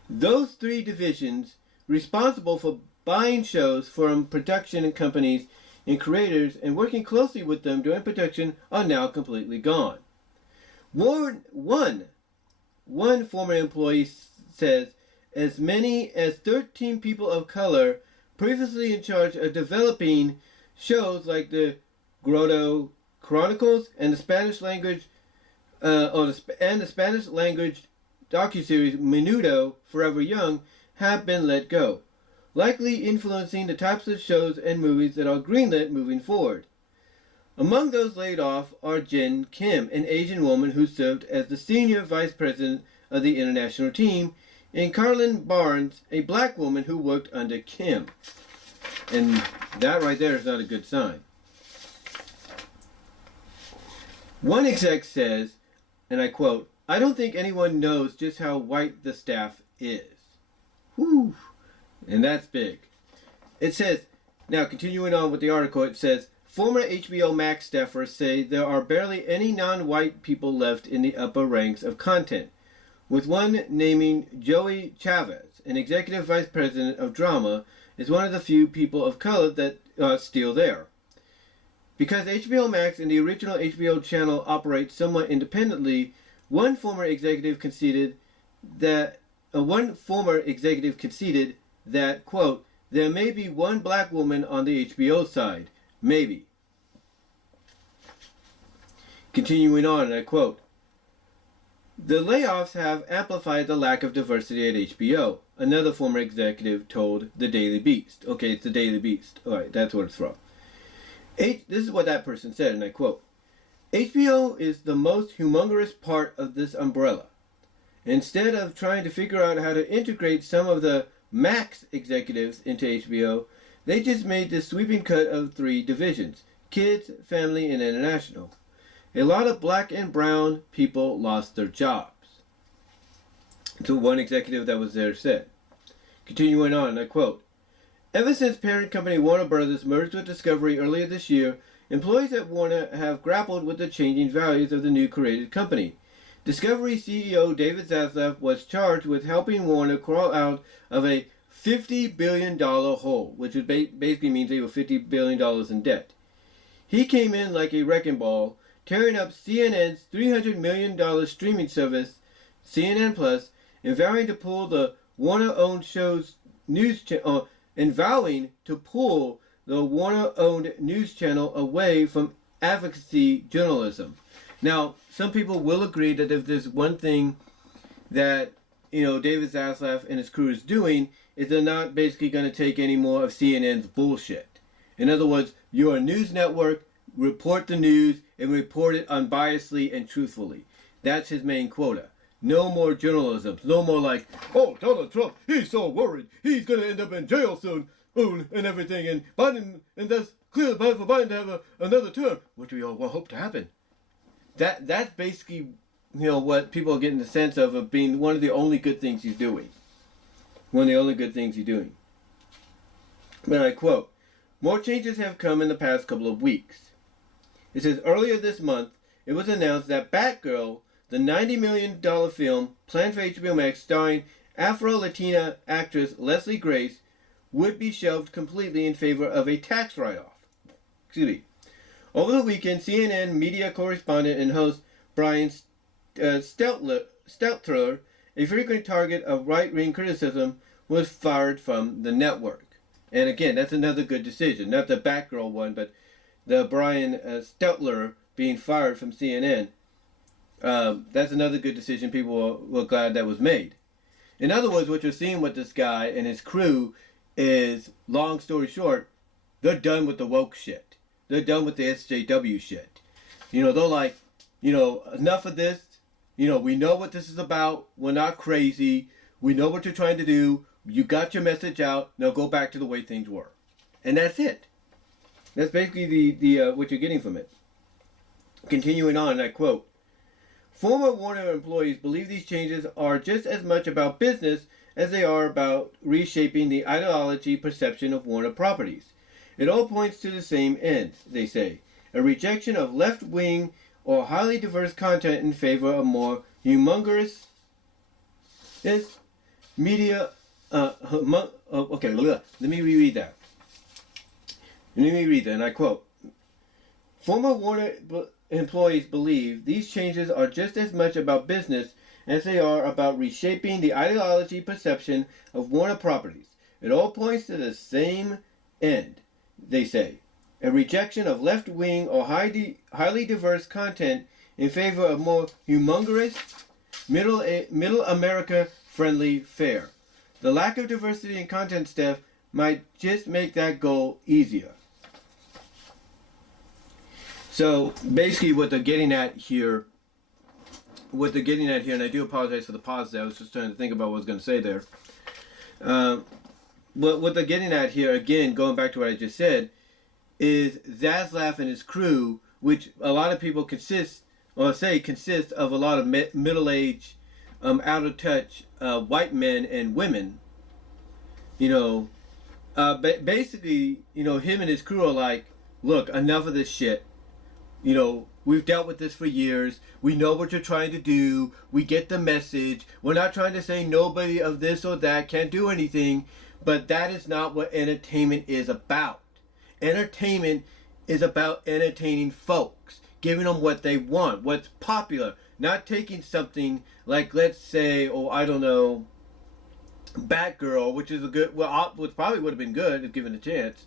Those three divisions responsible for buying shows from production companies and creators and working closely with them during production are now completely gone. One former employee says as many as 13 people of color previously in charge of developing shows like the Grotto Chronicles and the Spanish language docuseries Menudo Forever Young have been let go, likely influencing the types of shows and movies that are greenlit moving forward. Among those laid off are Jen Kim, an Asian woman who served as the senior vice president of the international team, and Carlin Barnes, a black woman who worked under Kim. And that right there is not a good sign. One exec says, and I quote, I don't think anyone knows just how white the staff is. Whew. And that's big. It says, now continuing on with the article, it says, former HBO Max staffers say there are barely any non-white people left in the upper ranks of content, with one naming Joey Chavez, an executive vice president of drama, is one of the few people of color that are still there. Because HBO Max and the original HBO channel operate somewhat independently, one former executive conceded that quote, there may be one black woman on the HBO side. Maybe. Continuing on, and I quote, the layoffs have amplified the lack of diversity at HBO, another former executive told the Daily Beast. Okay, it's the Daily Beast. All right, that's what it's from. This is what that person said, and I quote, HBO is the most humongous part of this umbrella. Instead of trying to figure out how to integrate some of the Max executives into HBO, they just made this sweeping cut of 3 divisions: kids, family, and international. A lot of black and brown people lost their jobs. So one executive that was there said. Continuing on, I quote, ever since parent company Warner Brothers merged with Discovery earlier this year, employees at Warner have grappled with the changing values of the new created company. Discovery CEO David Zaslav was charged with helping Warner crawl out of a $50 billion hole, which basically means they were $50 billion in debt. He came in like a wrecking ball, tearing up CNN's $300 million streaming service, CNN Plus, and vowing to pull the Warner-owned show's news channel, away from advocacy journalism. Now, some people will agree that if there's one thing that David Zaslav and his crew is doing, is they're not basically going to take any more of CNN's bullshit. In other words, you're a news network, report the news, and report it unbiasedly and truthfully. That's his main quota. No more journalism. No more like, oh, Donald Trump, he's so worried. He's going to end up in jail soon, and everything. And Biden, and that's clearly for Biden to have another term, which we all hope to happen. That's basically, what people are getting the sense of being one of the only good things he's doing. One of the only good things he's doing. But I quote, more changes have come in the past couple of weeks. It says, earlier this month, it was announced that Batgirl, the $90 million film planned for HBO Max starring Afro-Latina actress Leslie Grace, would be shelved completely in favor of a tax write-off. Excuse me. Over the weekend, CNN media correspondent and host Brian Stelter, a frequent target of right-wing criticism, was fired from the network. And again, that's another good decision. Not the Batgirl one, but the Brian Stelter being fired from CNN. That's another good decision. People were glad that was made. In other words, what you're seeing with this guy and his crew is, long story short, they're done with the woke shit. They're done with the SJW shit. They're like, enough of this. We know what this is about. We're not crazy. We know what you're trying to do. You got your message out. Now go back to the way things were. And that's it. That's basically the what you're getting from it. Continuing on, I quote, former Warner employees believe these changes are just as much about business as they are about reshaping the ideology perception of Warner properties. It all points to the same end, they say, a rejection of left-wing or highly diverse content in favor of more humongous media. Okay, let me reread that. And I quote, former Warner employees believe these changes are just as much about business as they are about reshaping the ideology perception of Warner properties. It all points to the same end, they say, a rejection of left-wing or highly diverse content in favor of more humongous, middle America-friendly fare. The lack of diversity in content staff might just make that goal easier. So basically what they're getting at here, and I do apologize for the pause there, I was just trying to think about what I was going to say there. But what they're getting at here, again, going back to what I just said, is Zaslav and his crew, which a lot of people consist of a lot of middle-aged, out-of-touch white men and women. Basically, him and his crew are like, look, enough of this shit. We've dealt with this for years. We know what you're trying to do. We get the message. We're not trying to say nobody of this or that can't do anything, but that is not what entertainment is about. Entertainment is about entertaining folks, giving them what they want, what's popular, not taking something like, let's say, oh, I don't know, Batgirl, which is a good, well, which probably would have been good if given a chance,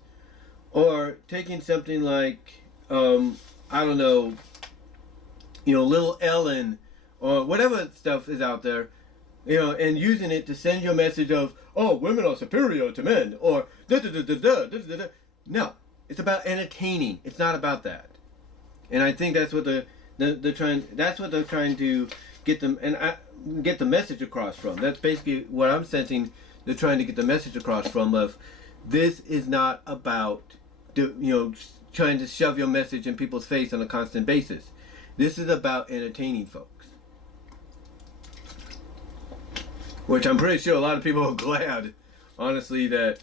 or taking something like, I don't know, Little Ellen, or whatever stuff is out there, and using it to send you a message of, oh, women are superior to men, or da da da da da da da da. No, it's about entertaining. It's not about that. And I think that's what they're trying. That's what they're trying to get them get the message across from. That's basically what I'm sensing. They're trying to get the message across from of, this is not about trying to shove your message in people's face on a constant basis. This is about entertaining folks. Which I'm pretty sure a lot of people are glad, honestly, that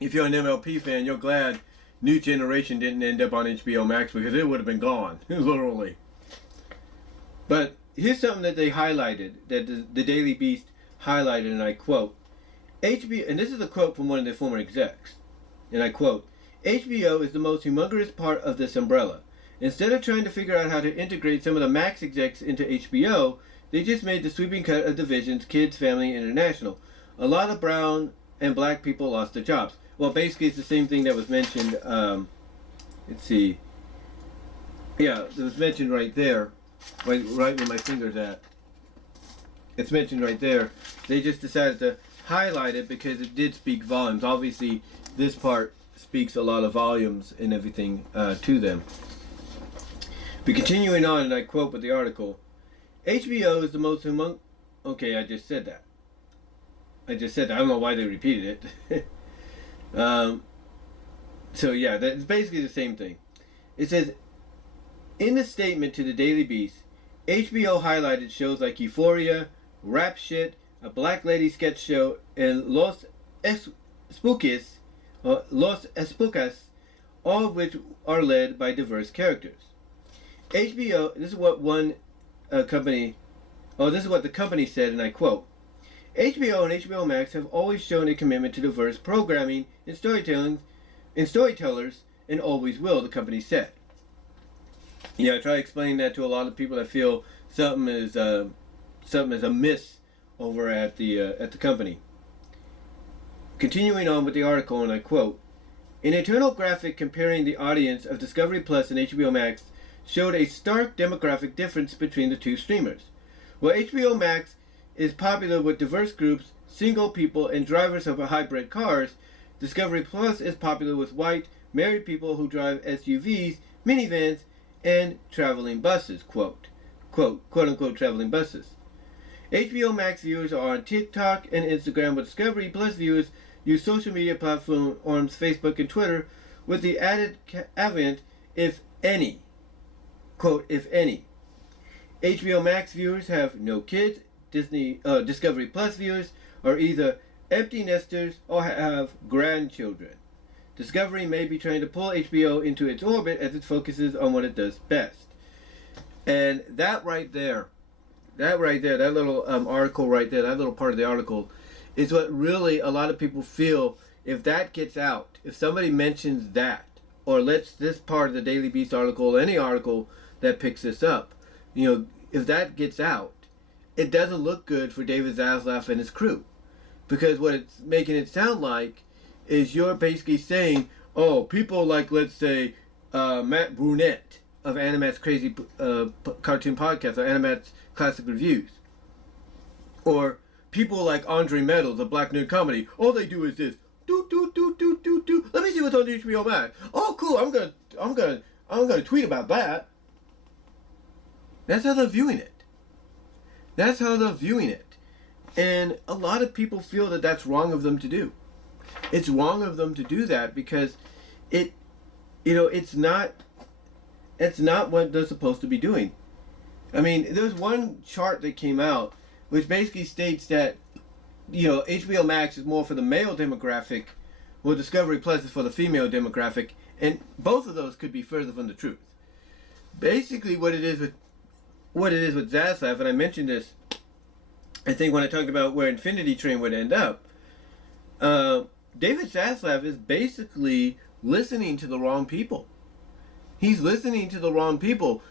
if you're an MLP fan, you're glad New Generation didn't end up on HBOMax, because it would have been gone, literally. But here's something that they highlighted, that the Daily Beast highlighted, and I quote, HBO, and this is a quote from one of their former execs, and I quote, HBO is the most humongous part of this umbrella. Instead of trying to figure out how to integrate some of the Max execs into HBO, they just made the sweeping cut of divisions, kids, family, international. A lot of brown and black people lost their jobs. Well, basically it's the same thing that was mentioned, let's see. Yeah, it was mentioned right there, right where my finger's at. It's mentioned right there. They just decided to highlight it because it did speak volumes. Obviously, this part speaks a lot of volumes and everything to them. But continuing on, and I quote with the article, HBO is the most Okay, I just said that. I don't know why they repeated it. So yeah, that's basically the same thing. It says, in the statement to the Daily Beast, HBO highlighted shows like Euphoria, Rap Shit, a Black Lady sketch show, and Los Espookys, all of which are led by diverse characters. HBO, this is what the company said, and I quote, HBO and HBOMax have always shown a commitment to diverse programming and storytellers, and always will, the company said. I try explaining that to a lot of people that feel something is amiss over at the company. Continuing on with the article, and I quote, an internal graphic comparing the audience of Discovery Plus and HBO Max showed a stark demographic difference between the two streamers. While HBO Max is popular with diverse groups, single people, and drivers of hybrid cars, Discovery Plus is popular with white, married people who drive SUVs, minivans, and traveling buses, quote unquote traveling buses. HBO Max viewers are on TikTok and Instagram, with Discovery Plus viewers use social media platforms Facebook and Twitter, with the added caveat, if any. Quote, if any. HBO Max viewers have no kids. Discovery Plus viewers are either empty nesters or have grandchildren. Discovery may be trying to pull HBO into its orbit as it focuses on what it does best. And that right there, that little article right there, that little part of the article, is what really a lot of people feel. If that gets out, if somebody mentions that, or lets this part of the Daily Beast article, any article that picks this up, if that gets out, it doesn't look good for David Zaslav and his crew. Because what it's making it sound like is you're basically saying, oh, people like, let's say, Matt Brunette of Animat's Crazy Cartoon Podcast, or Animat's Classic Reviews. Or people like Andre Meadows of Black Nerd Comedy. All they do is this. Do. Let me see what's on HBO Max. Oh, cool. I'm gonna tweet about that. That's how they're viewing it. And a lot of people feel that that's wrong of them to do. It's wrong of them to do that because it's not what they're supposed to be doing. I mean, there's one chart that came out which basically states that, HBO Max is more for the male demographic, while Discovery Plus is for the female demographic, and both of those could be further from the truth. Basically, what it is with Zaslav, and I mentioned this, I think when I talked about where Infinity Train would end up, David Zaslav is basically listening to the wrong people. He's listening to the wrong people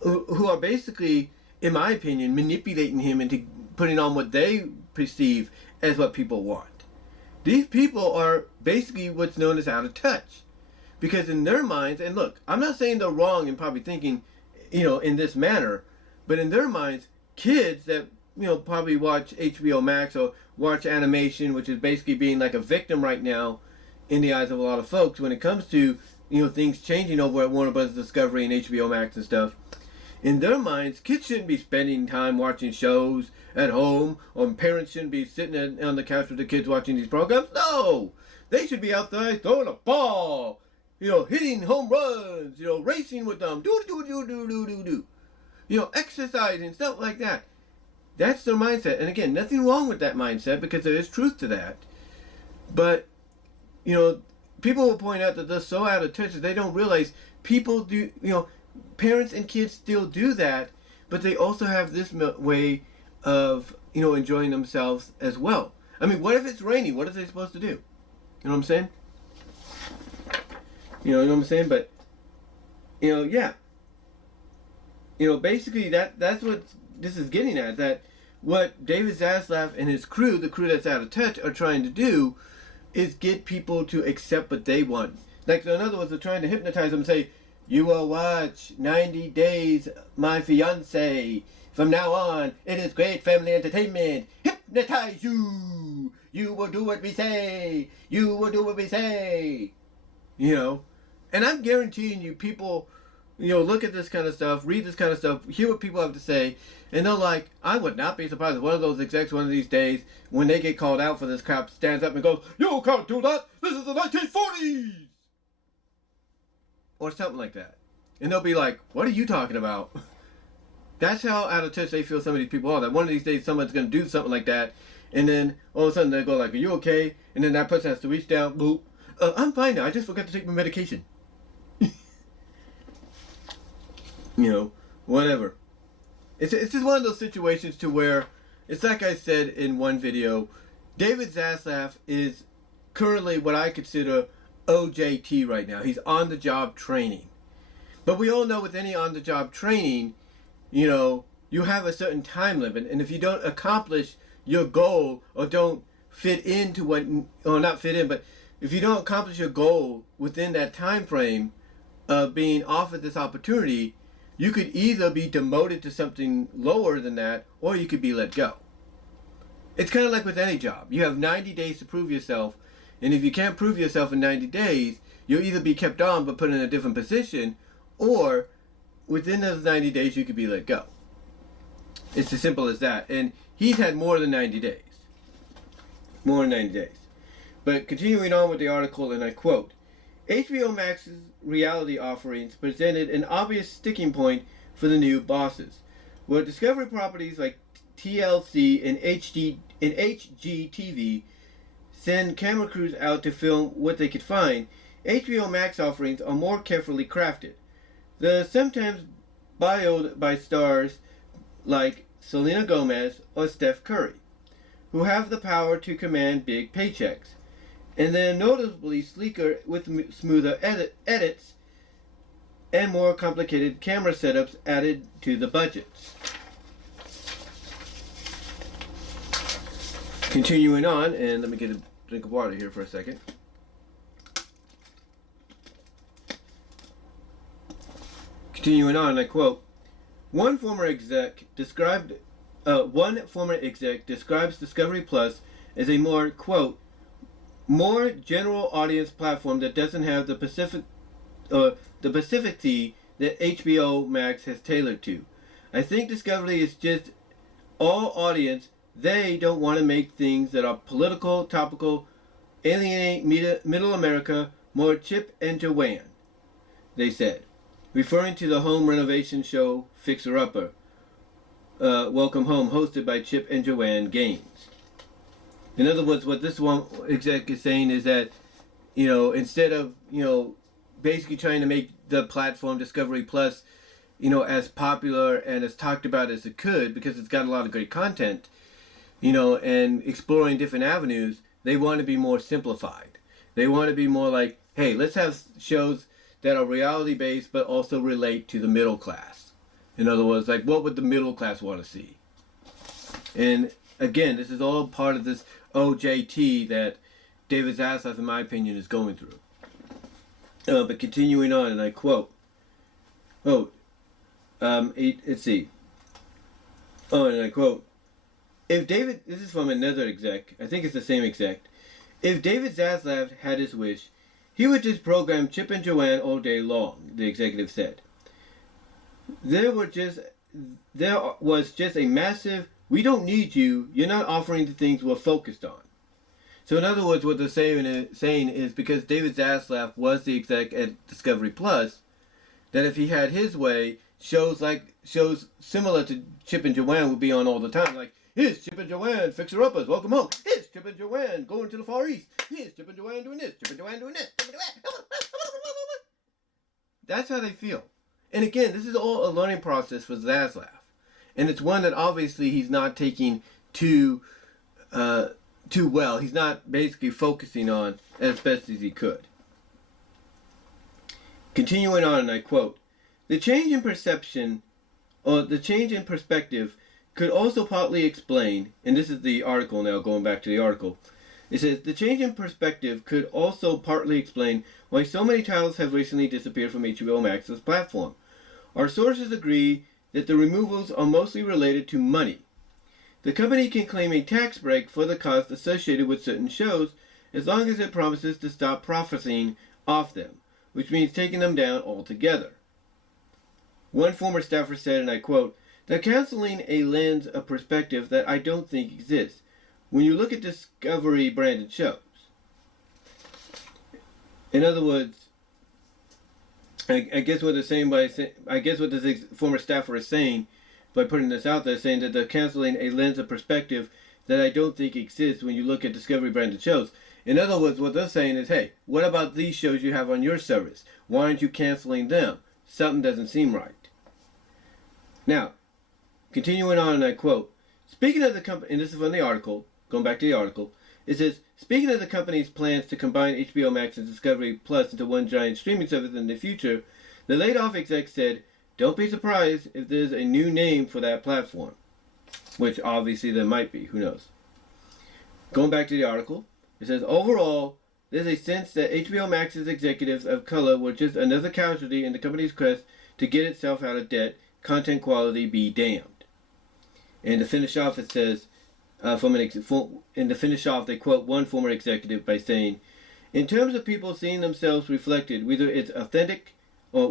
who are basically, in my opinion, manipulating him into putting on what they perceive as what people want. These people are basically what's known as out of touch. Because in their minds, and look, I'm not saying they're wrong in probably thinking, in this manner, but in their minds, kids that, probably watch HBOMax or watch animation, which is basically being like a victim right now in the eyes of a lot of folks when it comes to, things changing over at Warner Bros. Discovery and HBO and stuff. In their minds, kids shouldn't be spending time watching shows at home, or parents shouldn't be sitting on the couch with the kids watching these programs. No! They should be outside throwing a ball, hitting home runs, racing with them, exercising, stuff like that. That's their mindset. And again, nothing wrong with that mindset because there is truth to that. But, people will point out that they're so out of touch that they don't realize people do, parents and kids still do that, but they also have this way of, enjoying themselves as well. I mean, what if it's rainy? What are they supposed to do? You know what I'm saying? You know what I'm saying? But, yeah. Basically that's what this is getting at. That what David Zaslav and his crew, the crew that's out of touch, are trying to do is get people to accept what they want. Like, in other words, they're trying to hypnotize them and say, you will watch 90 Days My Fiancé. From now on, it is great family entertainment. Hypnotize you. You will do what we say. You will do what we say. And I'm guaranteeing you, people, look at this kind of stuff, read this kind of stuff, hear what people have to say, and they're like, I would not be surprised if one of those execs one of these days, when they get called out for this crap, stands up and goes, you can't do that. This is the 1940s. Or something like that. And they'll be like, what are you talking about? That's how out of touch they feel some of these people are. That one of these days someone's going to do something like that. And then all of a sudden they go like, are you okay? And then that person has to reach down, boop. I'm fine now. I just forgot to take my medication. Whatever. It's just one of those situations to where, it's like I said in one video, David Zaslav is currently what I consider OJT right now. He's on the job training. But we all know with any on the job training, you have a certain time limit. And if you don't accomplish your goal or don't fit into or not fit in, but if you don't accomplish your goal within that time frame of being offered this opportunity, you could either be demoted to something lower than that, or you could be let go. It's kind of like with any job. You have 90 days to prove yourself, and if you can't prove yourself in 90 days, you'll either be kept on but put in a different position, or within those 90 days you could be let go. It's as simple as that. And he's had more than 90 days. More than 90 days. But continuing on with the article, and I quote, HBO Max's reality offerings presented an obvious sticking point for the new bosses. Where Discovery properties like TLC and HGTV send camera crews out to film what they could find, HBO Max offerings are more carefully crafted. They're sometimes bioed by stars like Selena Gomez or Steph Curry, who have the power to command big paychecks, and they're noticeably sleeker with smoother edits and more complicated camera setups added to the budgets. Continuing on, and let me get a drink of water here for a second. Continuing on, I quote, one former exec describes Discovery Plus as a more, quote, more general audience platform that doesn't have the specificity that HBO Max has tailored to. I think Discovery is just all audience. They don't want to make things that are political, topical, alienate middle America, more Chip and Joanne, they said, referring to the home renovation show Fixer Upper, Welcome Home, hosted by Chip and Joanne Gaines. In other words, what this one exec is saying is that, instead of, basically trying to make the platform Discovery Plus, as popular and as talked about as it could, because it's got a lot of great content, and exploring different avenues, they want to be more simplified. They want to be more like, hey, let's have shows that are reality based but also relate to the middle class. In other words, like, what would the middle class want to see? And again, this is all part of this OJT that David Zaslav, in my opinion, is going through. But continuing on, and I quote, let's see. And I quote, if David, this is from another exec, I think it's the same exec. If David Zaslav had his wish, he would just program Chip and Joanne all day long, the executive said. There was just a massive, we don't need you, you're not offering the things we're focused on. So in other words, what they're saying is because David Zaslav was the exec at Discovery Plus, that if he had his way, shows similar to Chip and Joanne would be on all the time. Like, here's Chip and Joanne, fixer-uppers, welcome home. Here's Chip and Joanne going to the Far East. Here's Chip and Joanne doing this, Chip and Joanne doing this, Chip and Joanne. That's how they feel. And again, this is all a learning process for Zaslav. And it's one that obviously he's not taking too well. He's not basically focusing on as best as he could. Continuing on, and I quote, the change in perception, or the change in perspective, could also partly explain, and this is the article now, going back to the article, it says, the change in perspective could also partly explain why so many titles have recently disappeared from HBOMax's platform. Our sources agree that the removals are mostly related to money. The company can claim a tax break for the costs associated with certain shows as long as it promises to stop profiting off them, which means taking them down altogether. One former staffer said, and I quote, they're canceling a lens of perspective that I don't think exists when you look at Discovery branded shows. In other words, I guess what they're saying I guess what this former staffer is saying by putting this out there, saying that they're canceling a lens of perspective that I don't think exists when you look at Discovery branded shows. In other words, what they're saying is, hey, what about these shows you have on your service? Why aren't you canceling them? Something doesn't seem right. Now, continuing on, and I quote, speaking of the company, and this is from the article, going back to the article, it says, speaking of the company's plans to combine HBO Max and Discovery Plus into one giant streaming service in the future, the laid-off exec said, don't be surprised if there's a new name for that platform. Which obviously there might be, who knows. Going back to the article, it says, overall, there's a sense that HBO Max's executives of color were just another casualty in the company's quest to get itself out of debt, content quality be damned. And to finish off, it says, in the finish off, they quote one former executive by saying, in terms of people seeing themselves reflected, whether it's ethic or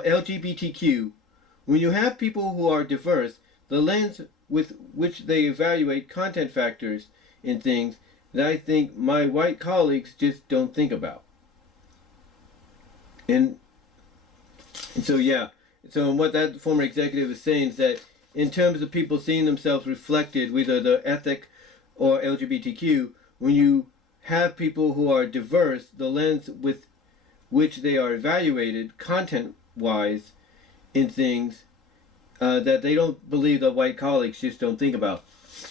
LGBTQ, when you have people who are diverse, the lens with which they evaluate content factors in things that I think my white colleagues just don't think about. And so, yeah. So what that former executive is saying is that in terms of people seeing themselves reflected, whether they're ethic or LGBTQ, when you have people who are diverse, the lens with which they are evaluated content-wise in things that they don't believe that white colleagues just don't think about.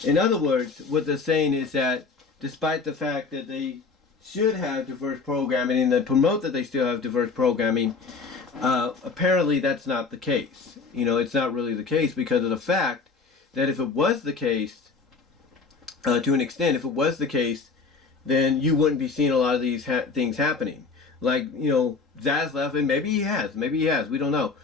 In other words, what they're saying is that despite the fact that they should have diverse programming and they promote that they still have diverse programming, apparently that's not the case. You know, it's not really the case because of the fact that if it was the case, to an extent, if it was the case, then you wouldn't be seeing a lot of these things happening. Like, you know, Zaslav, and maybe he has, we don't know.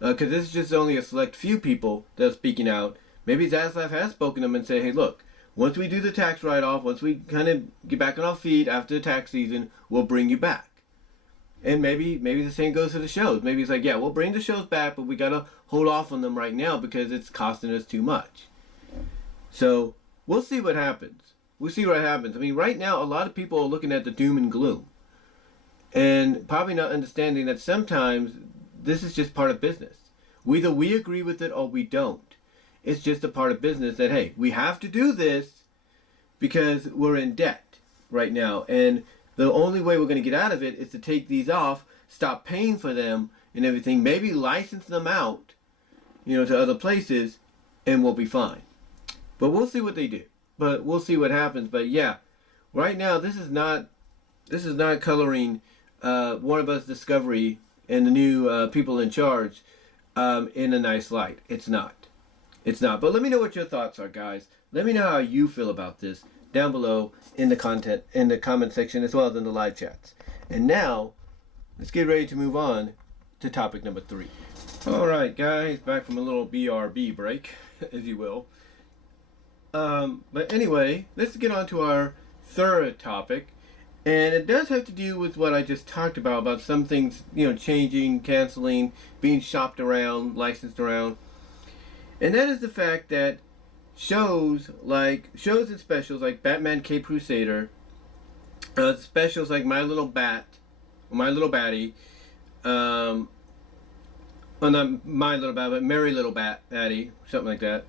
Because this is just only a select few people that are speaking out. Maybe Zaslav has spoken to them and said, hey, look, once we do the tax write-off, once we kind of get back on our feet after the tax season, we'll bring you back. And maybe the same goes to the shows. Maybe it's like, yeah, we'll bring the shows back, but we got to hold off on them right now because it's costing us too much. So we'll see what happens. We'll see what happens. I mean, right now, a lot of people are looking at the doom and gloom and probably not understanding that sometimes this is just part of business. Either we agree with it or we don't. It's just a part of business that, hey, we have to do this because we're in debt right now. And the only way we're going to get out of it is to take these off, stop paying for them and everything, maybe license them out, you know, to other places, and we'll be fine. But we'll see what they do. But we'll see what happens. But yeah, right now this is not coloring Warner Bros. Discovery and the new people in charge in a nice light. It's not. It's not. But let me know what your thoughts are, guys. Let me know how you feel about this down below in the comment section, as well as in the live chats. And now, let's get ready to move on to topic number 3. All right, guys, back from a little BRB break, if you will. But anyway, let's get on to our third topic. And it does have to do with what I just talked about some things, changing, canceling, being shopped around, licensed around. And that is the fact that shows and specials like Batman Cape Crusader, specials like My Little Batty, well, not My Little Bat, but Merry Little Batty, something like that.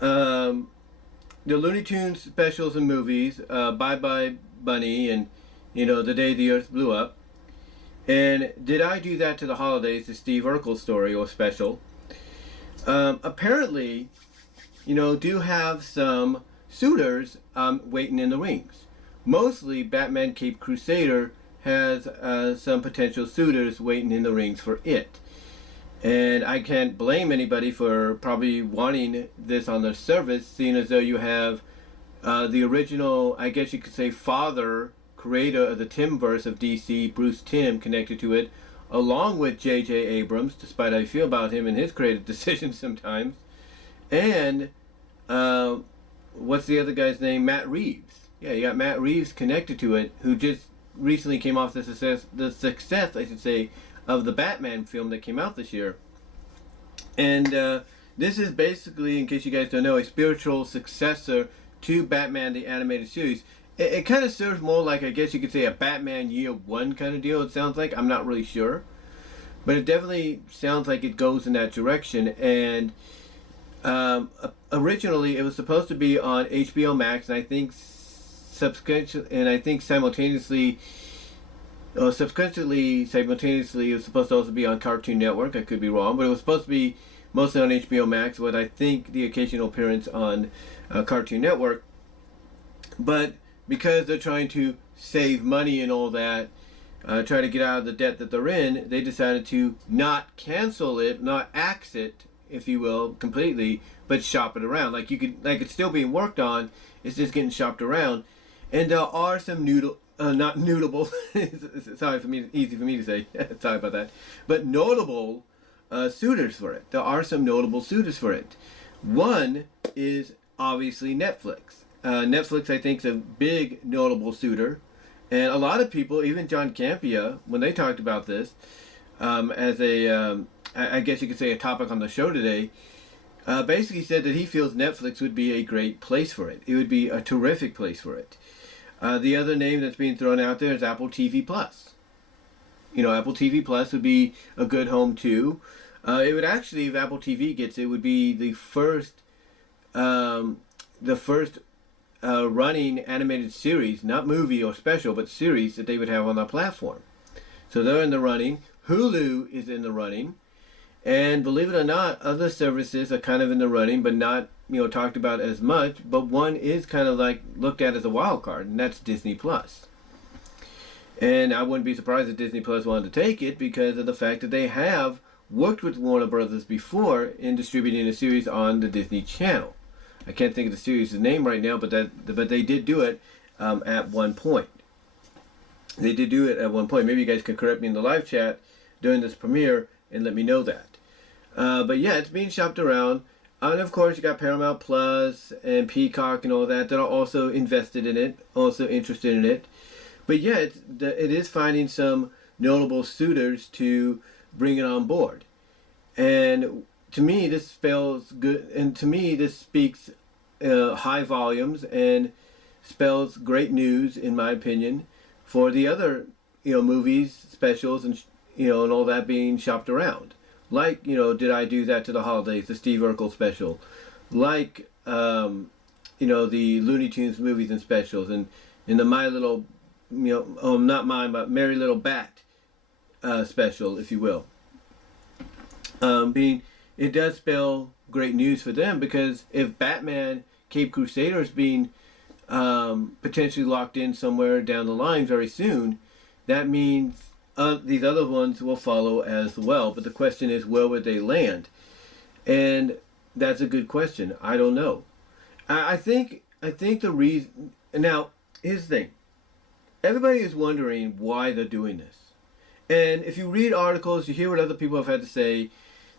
The Looney Tunes specials and movies, Bye Bye Bunny, and The Day the Earth Blew Up. And Did I Do That to the Holidays, the Steve Urkel story or special. Apparently, do have some suitors waiting in the wings. Mostly Batman Cape Crusader has some potential suitors waiting in the rings for it. And I can't blame anybody for probably wanting this on their service, seeing as though you have the original, I guess you could say, creator of the Timverse of DC, Bruce Timm, connected to it, along with J.J. Abrams, despite how I feel about him and his creative decisions sometimes. And what's the other guy's name? Matt Reeves. Yeah, you got Matt Reeves connected to it, who just recently came off the success, I should say, of the Batman film that came out this year. And this is basically, in case you guys don't know, a spiritual successor to Batman the Animated Series. It kind of serves more like, I guess you could say, a Batman Year One kind of deal, it sounds like. I'm not really sure. But it definitely sounds like it goes in that direction. And originally, it was supposed to be on HBOMax, and I think simultaneously, it was supposed to also be on Cartoon Network. I could be wrong, but it was supposed to be mostly on HBO with, I think, the occasional appearance on Cartoon Network. But because they're trying to save money and all that, try to get out of the debt that they're in, they decided to not cancel it, not axe it, if you will, completely, but shop it around. Like it's still being worked on, it's just getting shopped around. And there are some not notable, easy for me to say, sorry about that, but notable suitors for it. There are some notable suitors for it. One is obviously Netflix. Netflix, I think, is a big notable suitor. And a lot of people, even John Campea, when they talked about this, as I guess you could say, a topic on the show today, basically said that he feels Netflix would be a great place for it. It would be a terrific place for it. The other name that's being thrown out there is Apple TV Plus. Apple TV Plus would be a good home too. It would actually, if Apple TV gets it, would be the first running animated series, not movie or special, but series that they would have on their platform. So they're in the running. Hulu is in the running. And believe it or not, other services are kind of in the running, but not, talked about as much. But one is kind of like looked at as a wild card, and that's Disney Plus. And I wouldn't be surprised if Disney Plus wanted to take it because of the fact that they have worked with Warner Brothers before in distributing a series on the Disney Channel. I can't think of the series' name right now, but they did do it at one point. They did do it at one point. Maybe you guys can correct me in the live chat during this premiere and let me know that. But yeah, it's being shopped around. And of course, you got Paramount Plus and Peacock and all that are also invested in it, also interested in it. But yeah, it is finding some notable suitors to bring it on board. And to me, this spells good, and to me, this speaks high volumes and spells great news, in my opinion, for the other, movies, specials, and and all that being shopped around. Like, Did I Do That to the Holidays, the Steve Urkel special. Like, the Looney Tunes movies and specials, and the My Little, not mine, but Merry Little Bat special, if you will. It does spell great news for them because if Batman Cape Crusader is being potentially locked in somewhere down the line very soon, that means these other ones will follow as well. But the question is, where would they land? And that's a good question. I don't know. I think the reason now, here's the thing. Everybody is wondering why they're doing this. And if you read articles, you hear what other people have had to say.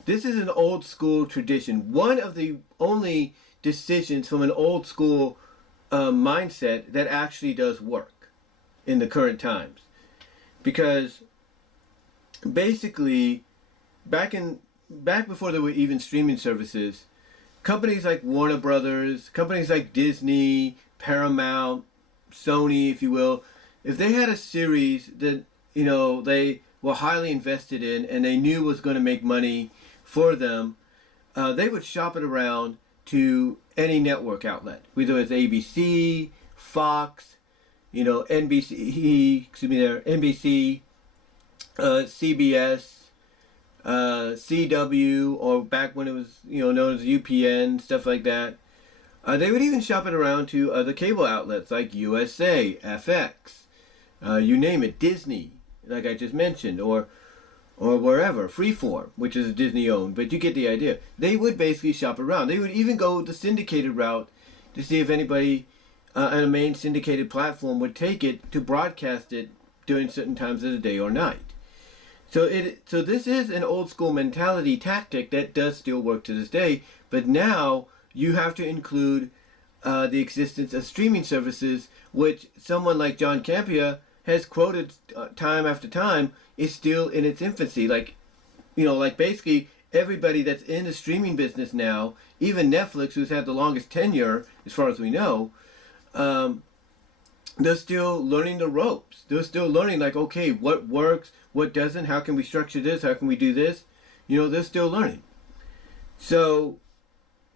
This is an old school tradition. One of the only decisions from an old school mindset that actually does work in the current times. Because basically, back before there were even streaming services, companies like Warner Brothers, companies like Disney, Paramount, Sony, if you will, if they had a series that they were highly invested in and they knew was going to make money for them, they would shop it around to any network outlet, whether it's ABC, Fox, NBC, NBC, CBS, CW, or back when it was known as UPN, stuff like that. They would even shop it around to other cable outlets like USA, FX, you name it, Disney, like I just mentioned, or wherever, Freeform, which is Disney owned, but you get the idea. They would basically shop around. They would even go the syndicated route to see if anybody on a main syndicated platform would take it to broadcast it during certain times of the day or night. So this is an old school mentality tactic that does still work to this day, but now you have to include the existence of streaming services, which someone like John Campea has quoted time after time is still in its infancy. Like basically everybody that's in the streaming business now, even Netflix, who's had the longest tenure as far as we know, they're still learning the ropes. They're still learning, like, okay, what works, what doesn't, how can we structure this, how can we do this? They're still learning. So,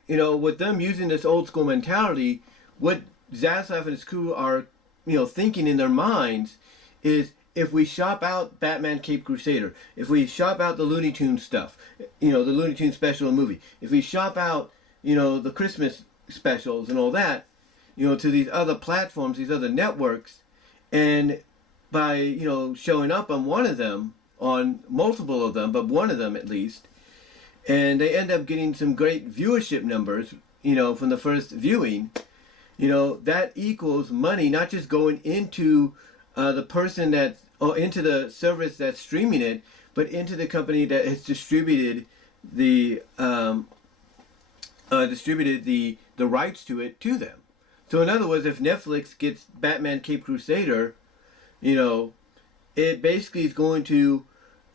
with them using this old school mentality, what Zaslav and his crew are, thinking in their minds is, if we shop out Batman Cape Crusader, if we shop out the Looney Tunes stuff, the Looney Tunes special and movie, if we shop out, the Christmas specials and all that, to these other platforms, these other networks, and by, showing up on one of them, on multiple of them, but one of them at least, and they end up getting some great viewership numbers, from the first viewing, that equals money not just going into the person or into the service that's streaming it, but into the company that has distributed the rights to it to them. So in other words, if Netflix gets Batman Cape Crusader, it basically is going to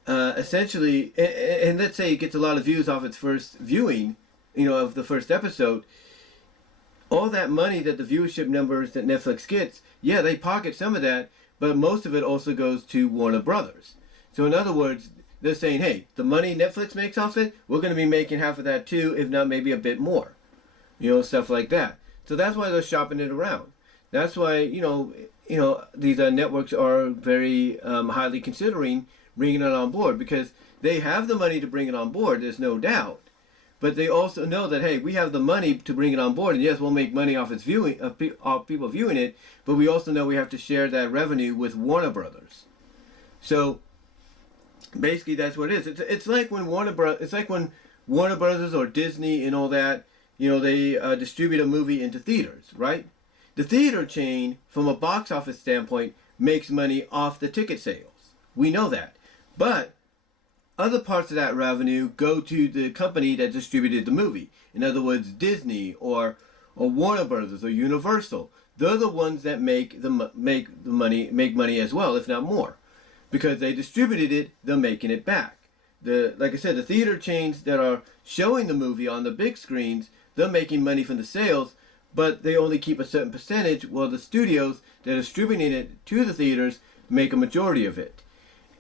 essentially, and let's say it gets a lot of views off its first viewing, of the first episode, all that money that the viewership numbers that Netflix gets, yeah, they pocket some of that, but most of it also goes to Warner Brothers. So in other words, they're saying, hey, the money Netflix makes off it, we're going to be making half of that too, if not maybe a bit more. Stuff like that. So that's why they're shopping it around. That's why, these networks are very highly considering bringing it on board, because they have the money to bring it on board, there's no doubt. But they also know that, hey, we have the money to bring it on board, and yes, we'll make money off its viewing, off people viewing it, but we also know we have to share that revenue with Warner Brothers. So basically, that's what it is. It's like when Warner Brothers or Disney and all that, they distribute a movie into theaters, right? The theater chain, from a box office standpoint, makes money off the ticket sales. We know that, but other parts of that revenue go to the company that distributed the movie. In other words, Disney or Warner Brothers or Universal. They're the ones that make money as well, if not more, because they distributed it. They're making it back. Like I said, the theater chains that are showing the movie on the big screens, they're making money from the sales, but they only keep a certain percentage. While the studios that are distributing it to the theaters make a majority of it.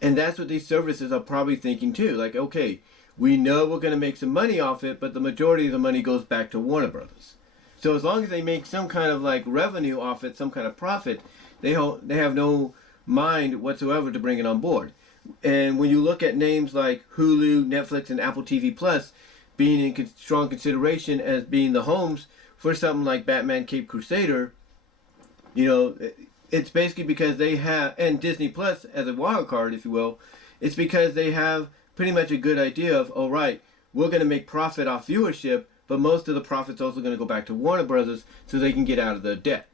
And that's what these services are probably thinking too. Like, okay, we know we're going to make some money off it, but the majority of the money goes back to Warner Brothers. So as long as they make some kind of like revenue off it, some kind of profit, they have no mind whatsoever to bring it on board. And when you look at names like Hulu, Netflix, and Apple TV Plus being in strong consideration as being the homes for something like Batman Cape Crusader, It's basically because they have, and Disney Plus as a wild card, if you will, it's because they have pretty much a good idea of, all right, we're going to make profit off viewership, but most of the profit's also going to go back to Warner Brothers so they can get out of their debt.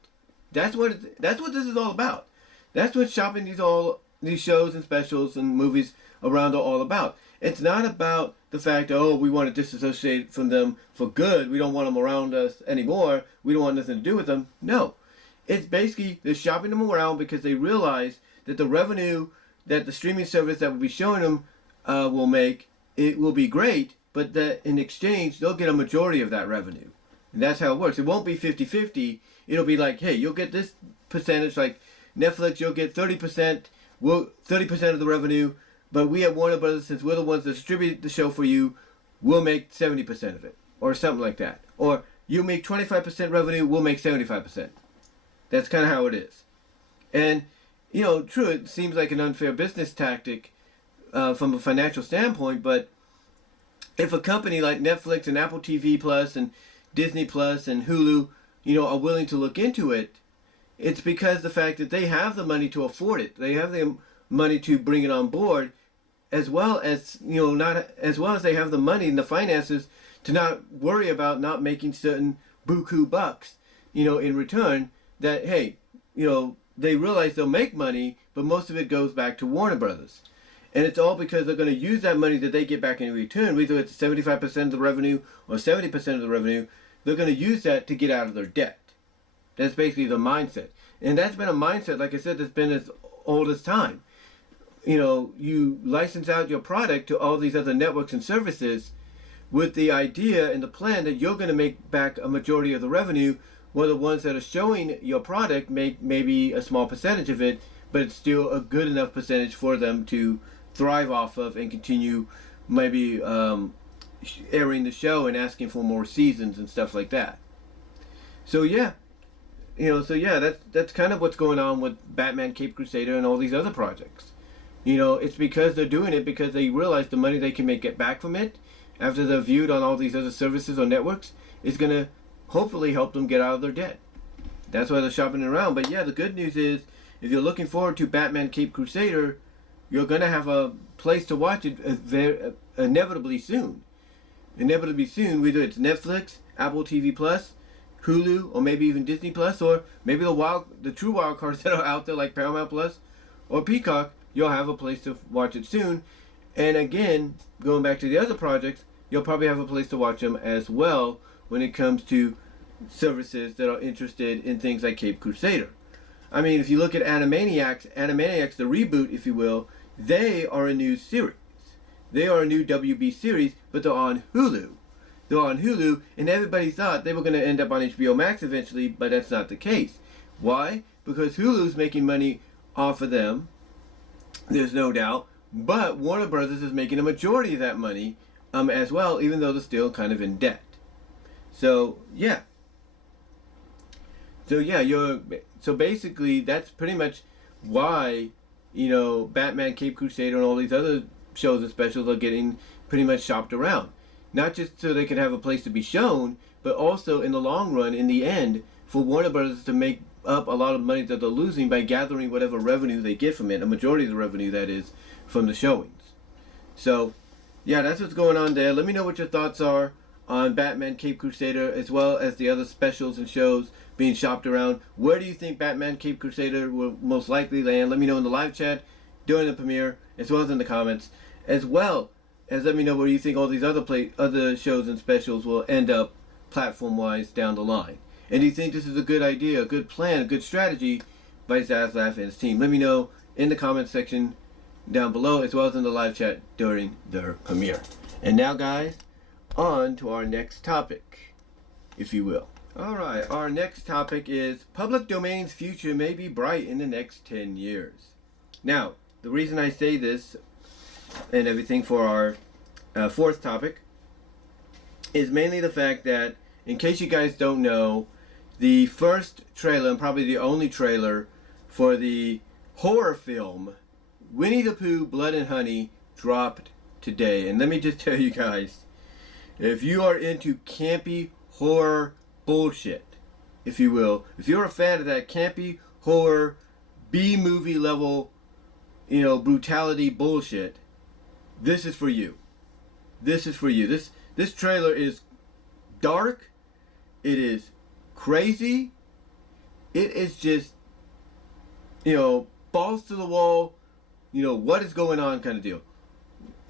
That's what this is all about. That's what shopping these shows and specials and movies around are all about. It's not about the fact, oh, we want to disassociate from them for good. We don't want them around us anymore. We don't want nothing to do with them. No. It's basically they're shopping them around because they realize that the revenue that the streaming service that will be showing them will make, it will be great, but that in exchange, they'll get a majority of that revenue. And that's how it works. It won't be 50-50. It'll be like, hey, you'll get this percentage, like Netflix, you'll get 30%, 30% of the revenue, but we at Warner Brothers, since we're the ones that distribute the show for you, we'll make 70% of it, or something like that. Or you make 25% revenue, we'll make 75%. That's kind of how it is. And, true, it seems like an unfair business tactic from a financial standpoint, but if a company like Netflix and Apple TV Plus and Disney Plus and Hulu, are willing to look into it, it's because the fact that they have the money to afford it. They have the money to bring it on board, as well as, they have the money and the finances to not worry about not making certain buku bucks, in return. That, hey, they realize they'll make money, but most of it goes back to Warner Brothers. And it's all because they're going to use that money that they get back in return, whether it's 75% of the revenue or 70% of the revenue, they're going to use that to get out of their debt. That's basically the mindset. And that's been a mindset, like I said, that's been as old as time. You license out your product to all these other networks and services with the idea and the plan that you're going to make back a majority of the revenue, while the ones that are showing your product make maybe a small percentage of it, but it's still a good enough percentage for them to thrive off of and continue maybe airing the show and asking for more seasons and stuff like that. So yeah, that's kind of what's going on with Batman Cape Crusader and all these other projects. It's because they're doing it because they realize the money they can get back from it after they're viewed on all these other services or networks is going to hopefully help them get out of their debt. That's why they're shopping around. But yeah, the good news is, if you're looking forward to Batman Cape Crusader, you're going to have a place to watch it inevitably soon. Inevitably soon, whether it's Netflix, Apple TV Plus, Hulu, or maybe even Disney Plus, or maybe the true wild cards that are out there like Paramount Plus or Peacock, you'll have a place to watch it soon. And again, going back to the other projects, you'll probably have a place to watch them as well when it comes to services that are interested in things like Cape Crusader. I mean, if you look at Animaniacs, the reboot, if you will, they are a new series. They are a new WB series, but they're on Hulu. They're on Hulu, and everybody thought they were going to end up on HBOMax eventually, but that's not the case. Why? Because Hulu's making money off of them, there's no doubt, but Warner Brothers is making a majority of that money as well, even though they're still kind of in debt. So basically that's pretty much why Batman Cape Crusader and all these other shows and specials are getting pretty much shopped around, not just so they can have a place to be shown, but also in the long run, in the end, for Warner Brothers to make up a lot of money that they're losing by gathering whatever revenue they get from it, a majority of the revenue that is from the showings. So yeah, that's what's going on there. Let me know what your thoughts are on Batman Cape Crusader, as well as the other specials and shows being shopped around. Where do you think Batman Cape Crusader will most likely land? Let me know in the live chat during the premiere, as well as in the comments, as well as let me know where you think all these other shows and specials will end up platform-wise down the line. And do you think this is a good idea, a good plan, a good strategy by Zaslav and his team? Let me know in the comment section down below, as well as in the live chat during their premiere. And now, guys, on to our next topic, if you will. Alright, our next topic is public domain's future may be bright in the next 10 years. Now, the reason I say this and everything for our fourth topic is mainly the fact that, in case you guys don't know, the first trailer, and probably the only trailer, for the horror film Winnie the Pooh, Blood and Honey dropped today. And let me just tell you guys, if you are into campy horror bullshit, if you will, if you're a fan of that campy horror B-movie level, brutality bullshit, this is for you. This is for you. This trailer is dark. It is crazy. It is just, balls to the wall, what is going on kind of deal.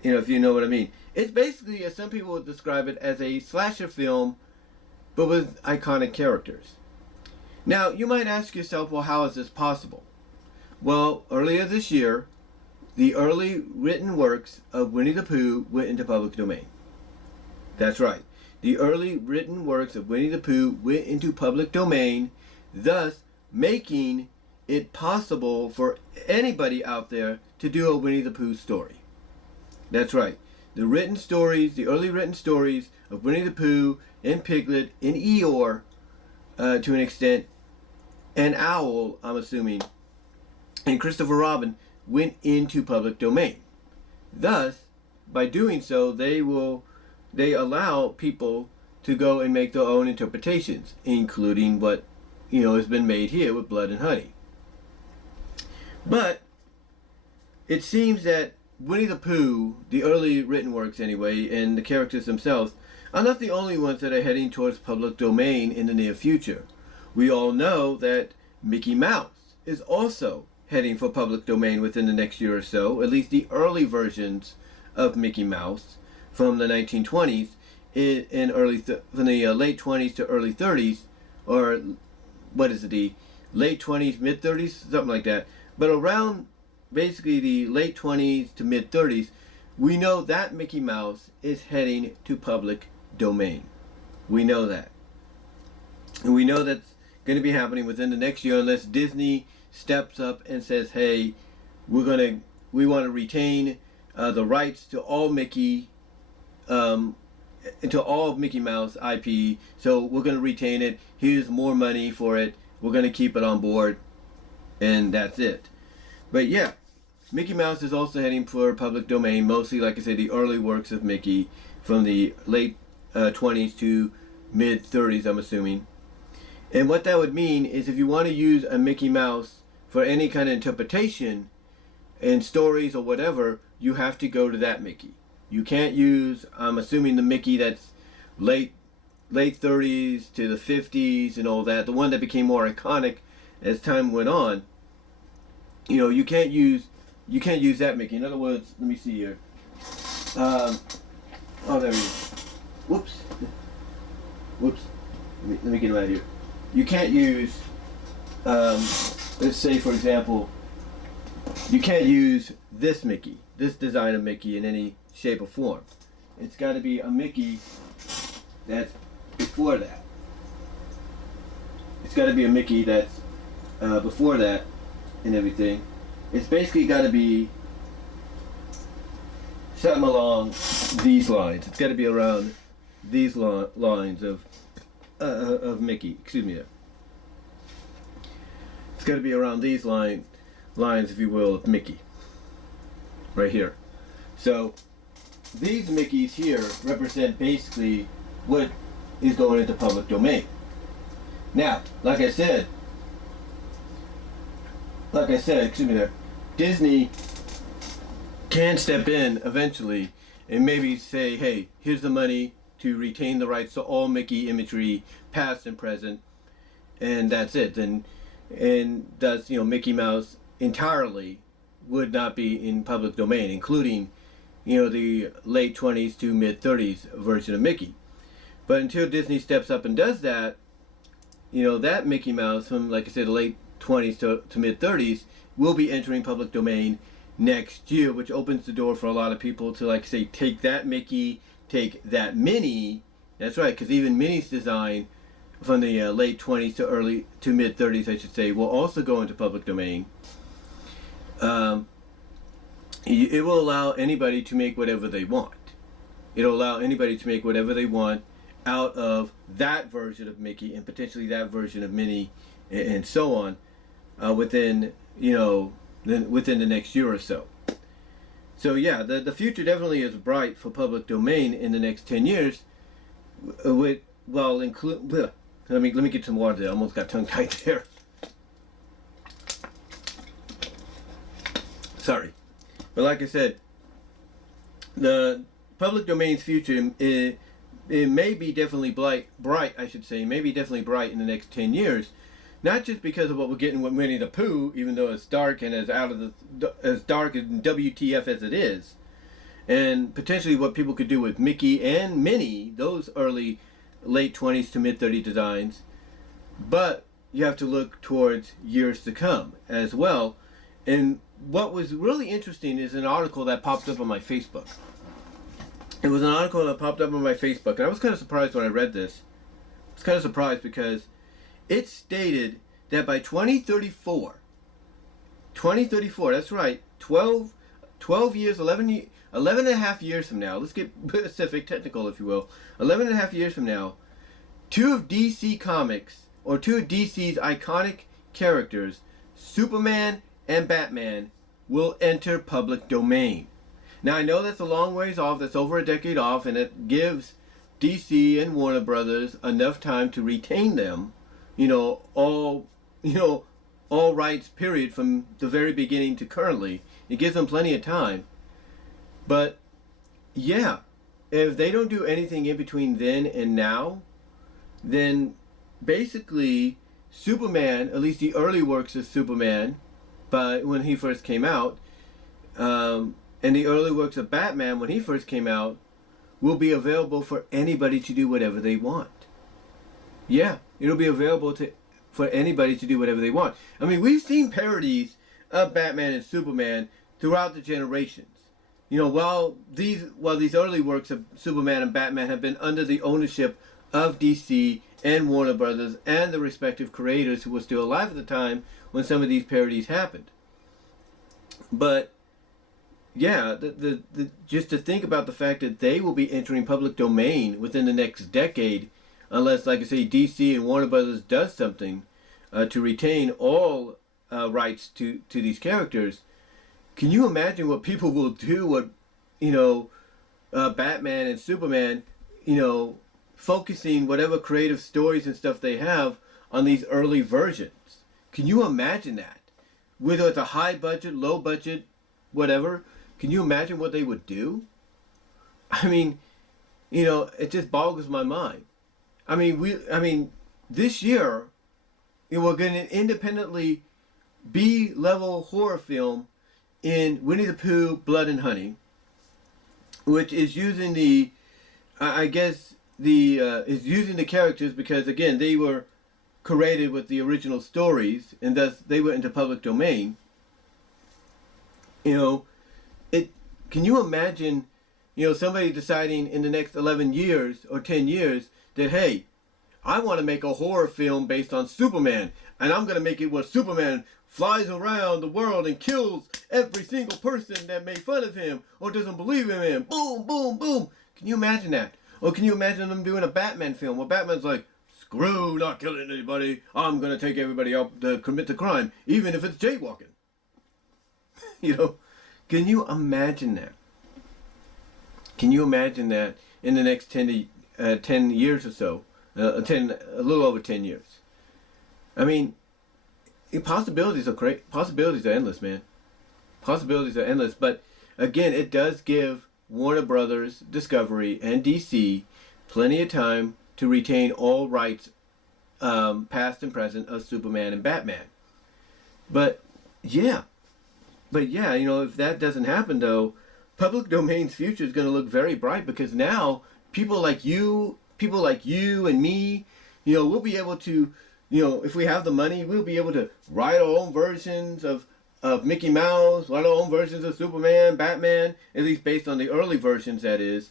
If you know what I mean. It's basically, as some people would describe it, as a slasher film, but with iconic characters. Now, you might ask yourself, well, how is this possible? Well, earlier this year, the early written works of Winnie the Pooh went into public domain. That's right. The early written works of Winnie the Pooh went into public domain, thus making it possible for anybody out there to do a Winnie the Pooh story. That's right. The written stories, the early written stories of Winnie the Pooh and Piglet and Eeyore, to an extent, and Owl, I'm assuming, and Christopher Robin went into public domain. Thus, by doing so, they allow people to go and make their own interpretations, including what has been made here with Blood and Honey. But it seems that Winnie the Pooh, the early written works anyway, and the characters themselves, are not the only ones that are heading towards public domain in the near future. We all know that Mickey Mouse is also heading for public domain within the next year or so, at least the early versions of Mickey Mouse from the 1920s, from the late 20s to early 30s, or what is it, the late 20s, mid 30s, something like that. But around basically the late 20s to mid 30s, we know that Mickey Mouse is heading to public domain. We know that. And we know that's going to be happening within the next year unless Disney steps up and says, hey, we want to retain the rights to all Mickey Mouse IP, so we're going to retain it. Here's more money for it. We're going to keep it on board, and that's it. But yeah, Mickey Mouse is also heading for public domain, mostly, like I said, the early works of Mickey from the late 20s to mid 30s, I'm assuming. And what that would mean is if you want to use a Mickey Mouse for any kind of interpretation in stories or whatever, you have to go to that Mickey. You can't use, I'm assuming, the Mickey that's late 30s to the 50s and all that, the one that became more iconic as time went on. You can't use that Mickey. In other words, let me see here. Oh, there he is. Whoops. Let me get him out of here. You can't use, let's say, for example, you can't use this Mickey, this design of Mickey in any shape or form. It's got to be a Mickey that's before that. It's got to be a Mickey that's before that and everything. It's basically got to be something along these lines. It's got to be around these lines of Mickey. Excuse me there. It's got to be around these lines, if you will, of Mickey. Right here. So these Mickeys here represent basically what is going into public domain. Now, like I said, excuse me there, Disney can step in eventually and maybe say, hey, here's the money to retain the rights to all Mickey imagery, past and present, and that's it. And thus, Mickey Mouse entirely would not be in public domain, including, the late 20s to mid 30s version of Mickey. But until Disney steps up and does that, that Mickey Mouse from, like I said, the late 20s to mid 30s will be entering public domain next year, which opens the door for a lot of people to, like I say, take that Mickey, take that Minnie. That's right, because even Minnie's design from the late 20s to mid 30s, I should say, will also go into public domain. It will allow anybody to make whatever they want. It'll allow anybody to make whatever they want out of that version of Mickey and potentially that version of Minnie and so on within the next year or so. So yeah, the future definitely is bright for public domain in the next 10 years, Let me get some water there. I almost got tongue-tied there. Sorry. But like I said, the public domain's future, it may be definitely bright, I should say, maybe definitely bright in the next 10 years. Not just because of what we're getting with Winnie the Pooh, even though it's dark and as dark and WTF as it is, and potentially what people could do with Mickey and Minnie, those early, late 20s to mid 30s designs. But you have to look towards years to come as well. And what was really interesting is an article that popped up on my Facebook. It was an article that popped up on my Facebook, and I was kind of surprised when I read this. I was kind of surprised because it stated that by 2034, that's right, 12 years, 11 and a half years from now, let's get specific, technical if you will, 11 and a half years from now, two of DC's iconic characters, Superman and Batman, will enter public domain. Now I know that's a long ways off, that's over a decade off, and it gives DC and Warner Brothers enough time to retain them, all rights period from the very beginning to currently. It gives them plenty of time. But yeah, if they don't do anything in between then and now, then basically Superman, at least the early works of Superman, when he first came out, and the early works of Batman when he first came out, will be available for anybody to do whatever they want. Yeah, it'll be available for anybody to do whatever they want. I mean, we've seen parodies of Batman and Superman throughout the generations. While these early works of Superman and Batman have been under the ownership of DC and Warner Brothers and the respective creators who were still alive at the time when some of these parodies happened. But yeah, just to think about the fact that they will be entering public domain within the next decade, unless, like I say, DC and Warner Brothers does something to retain all rights to these characters. Can you imagine what people will do with, Batman and Superman, focusing whatever creative stories and stuff they have on these early versions? Can you imagine that? Whether it's a high budget, low budget, whatever, can you imagine what they would do? I mean, it just boggles my mind. I mean, this year, we're going to independently B-level horror film in Winnie the Pooh, Blood and Honey, which is using is using the characters because, again, they were created with the original stories, and thus they went into public domain. Can you imagine, somebody deciding in the next 11 years or 10 years that, hey, I want to make a horror film based on Superman, and I'm going to make it where Superman flies around the world and kills every single person that made fun of him or doesn't believe in him. Boom, boom, boom. Can you imagine that? Or can you imagine them doing a Batman film where Batman's like, screw not killing anybody, I'm going to take everybody out to commit the crime, even if it's jaywalking. Can you imagine that? Can you imagine that in the next 10 years or so? A little over 10 years. I mean, possibilities are great. Possibilities are endless, man. Possibilities are endless. But again, it does give Warner Brothers, Discovery, and DC plenty of time to retain all rights, past and present, of Superman and Batman. But yeah, if that doesn't happen, though, public domain's future is going to look very bright because now people like you and me, we'll be able to, if we have the money, we'll be able to write our own versions of Mickey Mouse, write our own versions of Superman, Batman, at least based on the early versions, that is,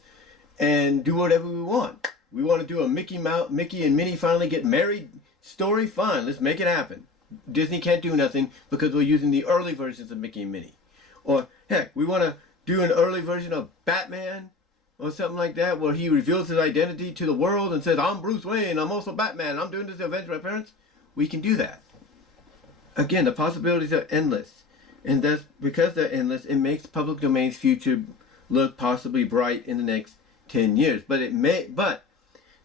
and do whatever we want. We want to do a Mickey and Minnie finally get married story? Fine, let's make it happen. Disney can't do nothing because we're using the early versions of Mickey and Minnie. Or, heck, we want to do an early version of Batman or something like that where he reveals his identity to the world and says, I'm Bruce Wayne, I'm also Batman, I'm doing this to avenge my parents. We can do that. Again, the possibilities are endless. And that's because they're endless, it makes public domain's future look possibly bright in the next 10 years. But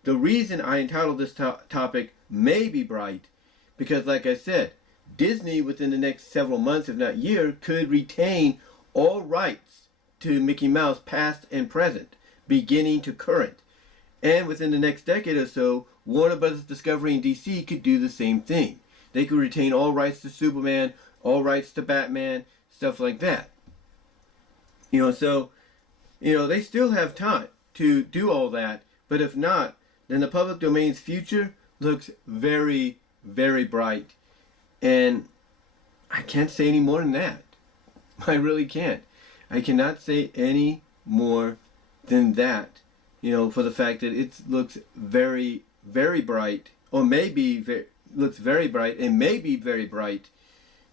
the reason I entitled this topic may be bright because, like I said, Disney within the next several months, if not year, could retain all rights to Mickey Mouse past and present, beginning to current. And within the next decade or so, Warner Bros. Discovery and DC could do the same thing. They could retain all rights to Superman, all rights to Batman, stuff like that. So, they still have time to do all that. But if not, then the public domain's future looks very, very bright. And I can't say any more than that. I really can't. I cannot say any more than that, for the fact that it looks very, very bright, or looks very bright, and may be very bright,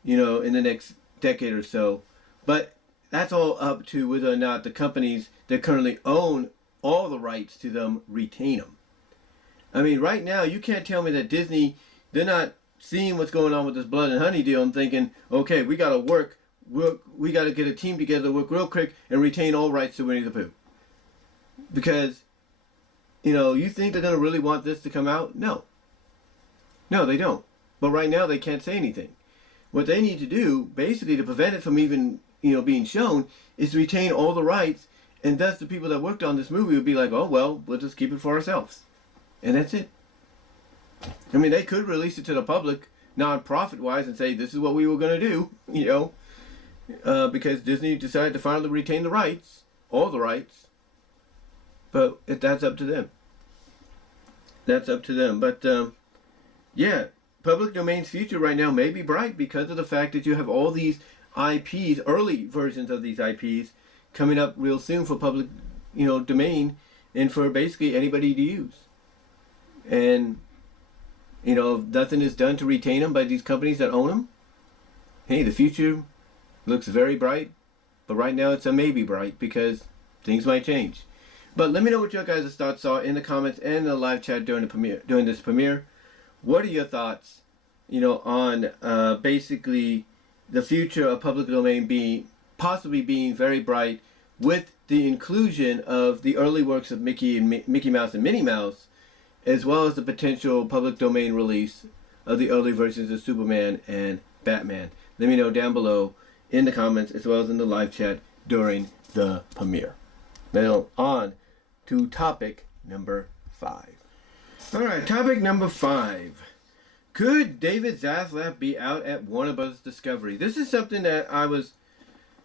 in the next decade or so. But that's all up to whether or not the companies that currently own all the rights to them retain them. I mean, right now, you can't tell me that Disney, they're not seeing what's going on with this Blood and Honey deal and thinking, okay, we got to we got to get a team together, work real quick, and retain all rights to Winnie the Pooh. Because, you think they're going to really want this to come out? No. No, they don't. But right now, they can't say anything. What they need to do, basically, to prevent it from even, being shown, is to retain all the rights, and thus the people that worked on this movie would be like, oh, well, we'll just keep it for ourselves. And that's it. I mean, they could release it to the public, non-profit-wise, and say, this is what we were going to do, because Disney decided to finally retain the rights, all the rights. But that's up to them. That's up to them. But, yeah, public domain's future right now may be bright because of the fact that you have all these IPs, early versions of these IPs, coming up real soon for public, domain, and for basically anybody to use. And, if nothing is done to retain them by these companies that own them, hey, the future looks very bright, but right now it's a maybe bright because things might change. But let me know what your guys' thoughts are in the comments and in the live chat during this premiere. What are your thoughts, on basically the future of public domain possibly being very bright with the inclusion of the early works of Mickey Mouse and Minnie Mouse, as well as the potential public domain release of the early versions of Superman and Batman? Let me know down below in the comments as well as in the live chat during the premiere. Now on to topic number 5. Alright, topic number 5. Could David Zaslav be out at Warner Bros. Discovery? This is something that I was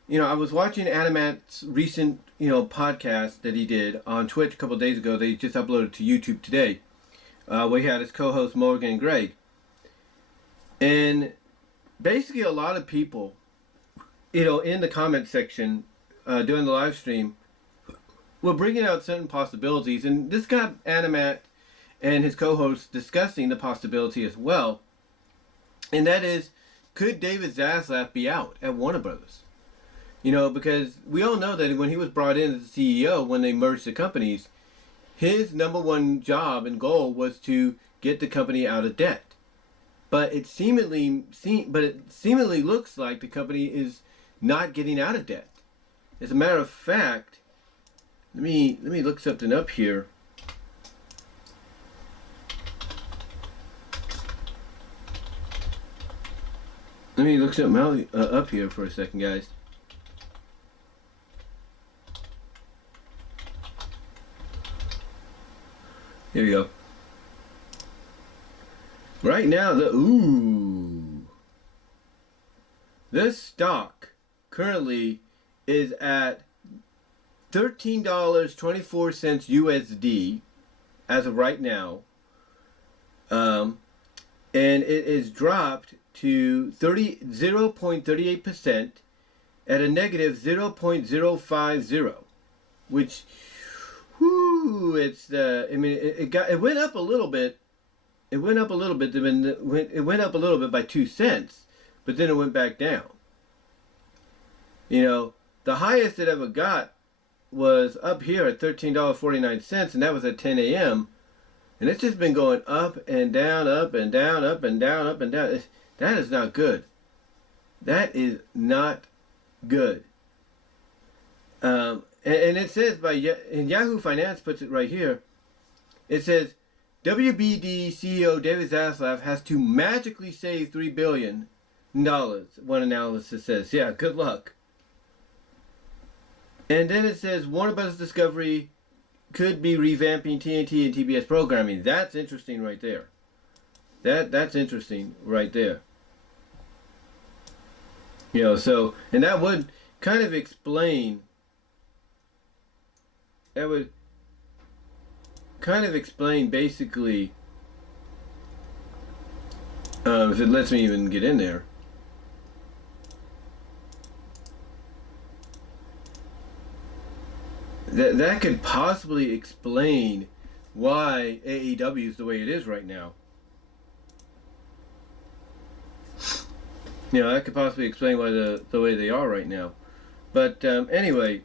watching Animat's recent, podcast that he did on Twitch a couple of days ago. They just uploaded to YouTube today, where he had his co-host Morgan and Greg. And basically a lot of people, in the comment section during the live stream, were bringing out certain possibilities. And this got Animat and his co-host discussing the possibility as well. And that is, could David Zaslav be out at Warner Brothers? Because we all know that when he was brought in as the CEO, when they merged the companies, his number one job and goal was to get the company out of debt. But it seemingly looks like the company is not getting out of debt. As a matter of fact, let me look something up here. Let me look something up here for a second, guys. Here we go. Right now, this stock currently is at $13.24 USD as of right now, and it is dropped to 0.38% at a negative 0.050, which, it went up a little bit. It went up a little bit. It went up a little bit by 2 cents, but then it went back down. The highest it ever got was up here at $13.49, and that was at 10 a.m. And it's just been going up and down, up and down, up and down, up and down. That is not good. That is not good. And it says and Yahoo Finance puts it right here. It says, WBD CEO David Zaslav has to magically save $3 billion, one analysis says. Yeah, good luck. And then it says Warner Bros. Discovery could be revamping TNT and TBS programming. That's interesting right there. That's interesting right there. You know, so, and that would kind of explain, basically, if it lets me even get in there. That could possibly explain why AEW is the way it is right now. You know, that could possibly explain why the way they are right now. But anyway.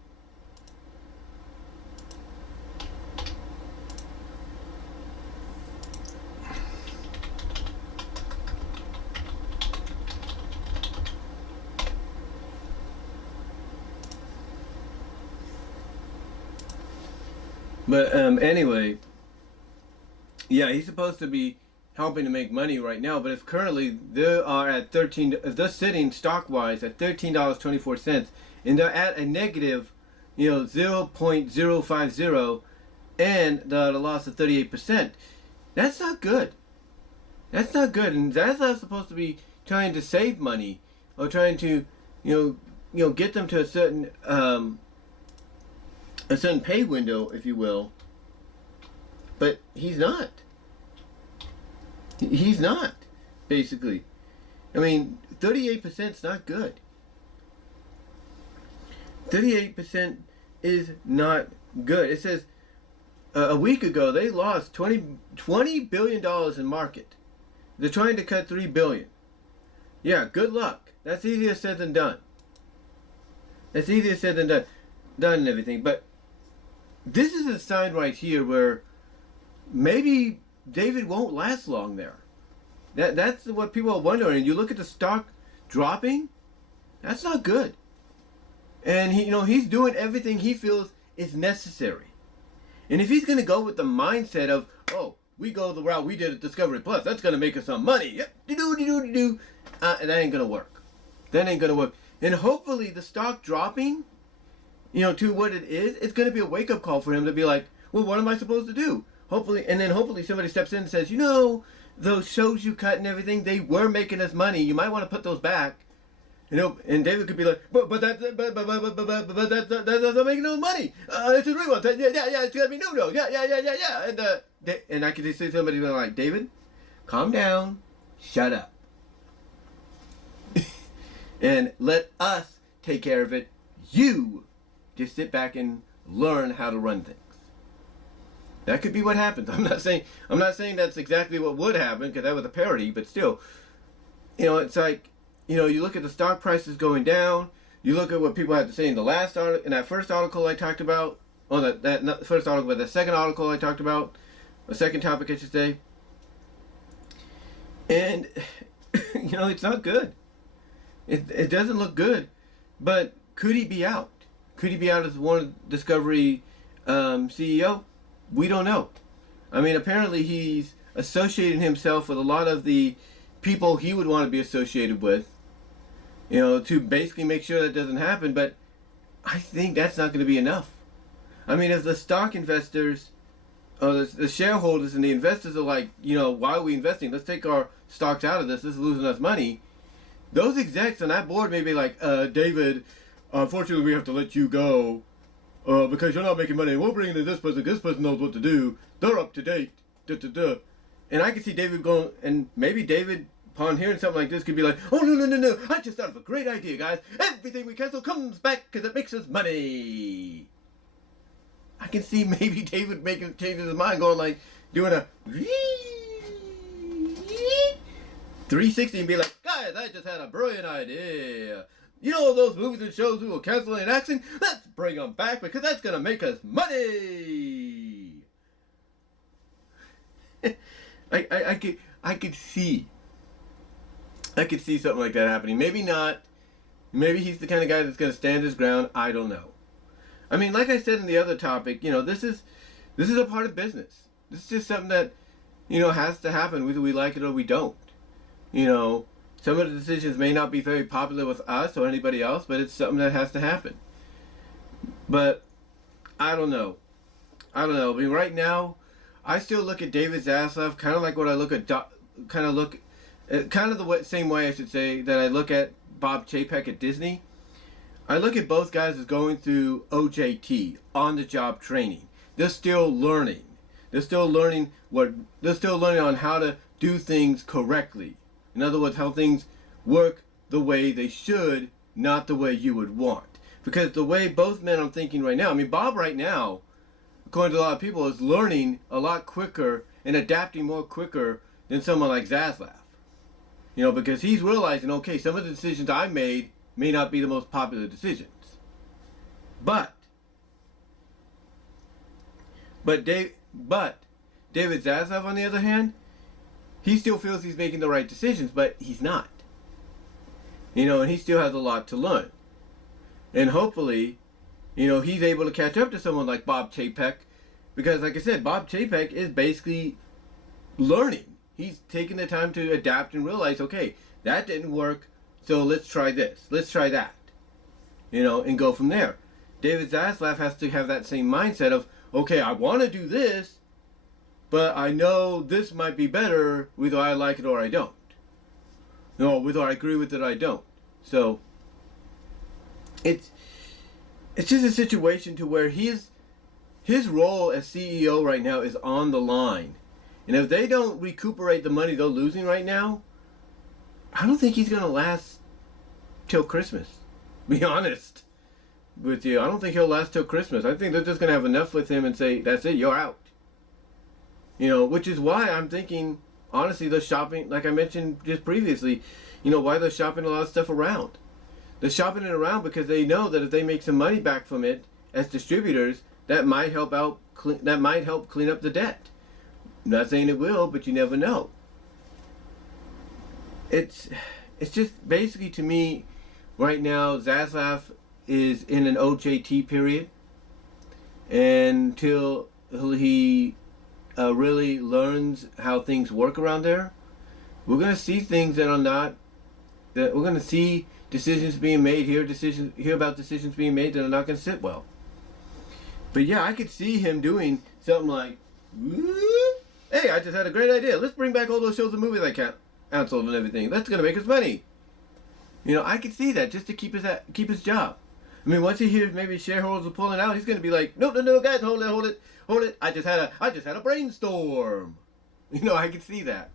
But anyway, yeah, he's supposed to be helping to make money right now. But if currently they are at if they're sitting stock wise at $13.24, and they're at a negative, 0.050, and the loss of 38%, that's not good. That's not good, and that's not supposed to be trying to save money or trying to, get them to a certain pay window, if you will. But he's not. He's not, basically. I mean, 38% is not good. 38% is not good. It says a week ago they lost $20 billion in market. They're trying to cut $3 billion. Yeah, good luck. That's easier said than done. That's easier said than done and everything. But this is a sign right here where maybe David won't last long there. That's what people are wondering. And you look at the stock dropping, that's not good. And he's doing everything he feels is necessary. And if he's going to go with the mindset of, oh, we go the route we did at Discovery Plus, that's going to make us some money. Yep, that ain't going to work. That ain't going to work. And hopefully the stock dropping, to what it is, it's going to be a wake-up call for him to be like, well, what am I supposed to do? Hopefully somebody steps in and says, those shows you cut and everything, they were making us money. You might want to put those back. And David could be like, but that's not making no money. It's a real one. Yeah, it's gonna be no. Yeah. And I could just see somebody being like, David, calm down, shut up, and let us take care of it. You just sit back and learn how to run things. That could be what happens. I'm not saying that's exactly what would happen, because that was a parody, but still, it's like, you look at the stock prices going down, you look at what people had to say in the last article, in that first article I talked about, not the first article, but the second article I talked about, the second topic I should say, and, it's not good. It doesn't look good, but could he be out? Could he be out as Warner Discovery CEO? We don't know. I mean, apparently he's associating himself with a lot of the people he would want to be associated with, to basically make sure that doesn't happen. But I think that's not going to be enough. I mean, if the stock investors, the shareholders and the investors are like, why are we investing? Let's take our stocks out of this. This is losing us money. Those execs on that board may be like, David, unfortunately we have to let you go. Because you're not making money. We'll bring in this person. This person knows what to do. They're up to date. And I can see David going, and maybe David, upon hearing something like this, could be like, oh, no. I just thought of a great idea, guys. Everything we cancel comes back because it makes us money. I can see maybe David changing his mind, going like, doing a 360 and be like, guys, I just had a brilliant idea. Those movies and shows we were canceling and axing? Let's bring them back because that's going to make us money. I could see something like that happening. Maybe not. Maybe he's the kind of guy that's going to stand his ground. I don't know. I mean, like I said in the other topic, this is a part of business. This is just something that, has to happen whether we like it or we don't. You know, some of the decisions may not be very popular with us or anybody else, but it's something that has to happen. But I don't know. I don't know. I mean, right now, I still look at David Zaslav kind of like what I look at, kind of the same way I should say that I look at Bob Chapek at Disney. I look at both guys as going through OJT, on the job training. They're still learning. They're still learning on how to do things correctly. In other words, how things work the way they should, not the way you would want. Because the way both men are thinking right now, I mean, Bob right now, according to a lot of people, is learning a lot quicker and adapting more quicker than someone like Zaslav. Because he's realizing, okay, some of the decisions I made may not be the most popular decisions. But David Zaslav, on the other hand, he still feels he's making the right decisions, but he's not. And he still has a lot to learn. And hopefully, he's able to catch up to someone like Bob Chapek, because like I said, Bob Chapek is basically learning. He's taking the time to adapt and realize, okay, that didn't work, so let's try this, let's try that, and go from there. David Zaslav has to have that same mindset of, okay, I want to do this, but I know this might be better whether I like it or I don't. Whether I agree with it or I don't. So, it's just a situation to where his role as CEO right now is on the line. And if they don't recuperate the money they're losing right now, I don't think he's going to last till Christmas. Be honest with you. I don't think he'll last till Christmas. I think they're just going to have enough with him and say, that's it, you're out. Which is why I'm thinking, honestly, they're shopping, like I mentioned just previously, why they're shopping a lot of stuff around. They're shopping it around because they know that if they make some money back from it as distributors, that might help clean up the debt. I'm not saying it will, but you never know. It's just basically, to me, right now, Zaslav is in an OJT period until he really learns how things work around there. We're going to see things that are not, that we're going to see decisions being made, hear about decisions being made that are not going to sit well. But yeah, I could see him doing something like, hey, I just had a great idea. Let's bring back all those shows and movies I canceled and everything. That's going to make us money. I could see that just to keep his job. I mean, once he hears maybe shareholders are pulling out, he's going to be like, no, guys, hold it. I just had a brainstorm. I could see that.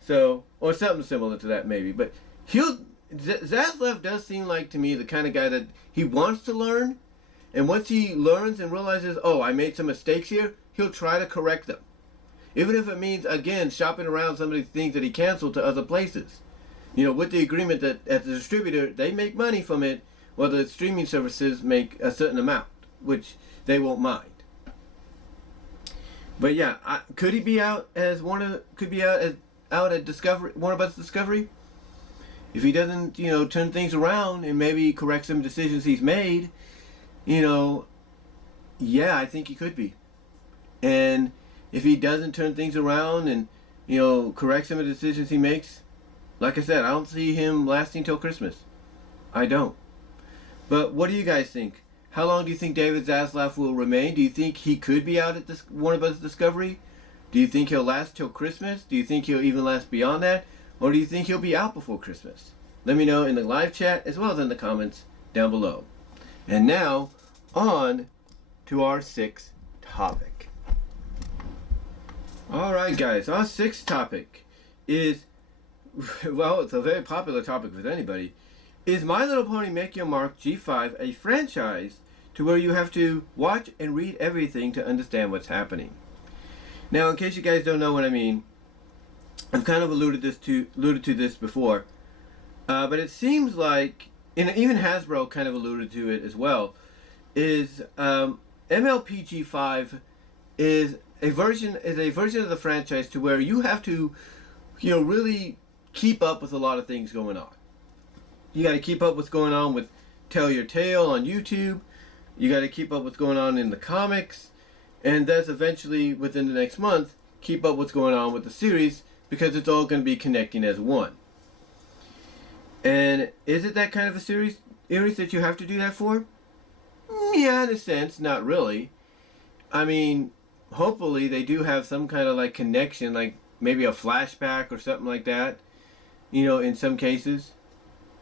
So, or something similar to that maybe. But Zaslav does seem like to me the kind of guy that he wants to learn, and once he learns and realizes, oh, I made some mistakes here, he'll try to correct them. Even if it means, again, shopping around some of the things that he canceled to other places. With the agreement that as a distributor, they make money from it, while the streaming services make a certain amount, which they won't mind. But yeah, could he be out as out at Discovery, Warner Bros. Discovery? If he doesn't, turn things around and maybe correct some decisions he's made, yeah, I think he could be. And if he doesn't turn things around and, correct some of the decisions he makes, like I said, I don't see him lasting till Christmas. I don't. But what do you guys think? How long do you think David Zaslav will remain? Do you think he could be out at this Warner Bros. Discovery? Do you think he'll last till Christmas? Do you think he'll even last beyond that? Or do you think he'll be out before Christmas? Let me know in the live chat as well as in the comments down below. And now, on to our sixth topic. Alright guys, our sixth topic is, well, it's a very popular topic with anybody. Is My Little Pony Make Your Mark G5 a franchise to where you have to watch and read everything to understand what's happening? Now, in case you guys don't know what I mean, I've kind of alluded to this before, but it seems like, and even Hasbro kind of alluded to it as well, is MLPG5 is a version of the franchise to where you have to, really keep up with a lot of things going on. You got to keep up what's going on with Tell Your Tale on YouTube. You got to keep up what's going on in the comics, and that's eventually within the next month keep up what's going on with the series because it's all going to be connecting as one. And is it that kind of a series that you have to do that for? Yeah, in a sense, not really. I mean, hopefully they do have some kind of like connection, like maybe a flashback or something like that. In some cases,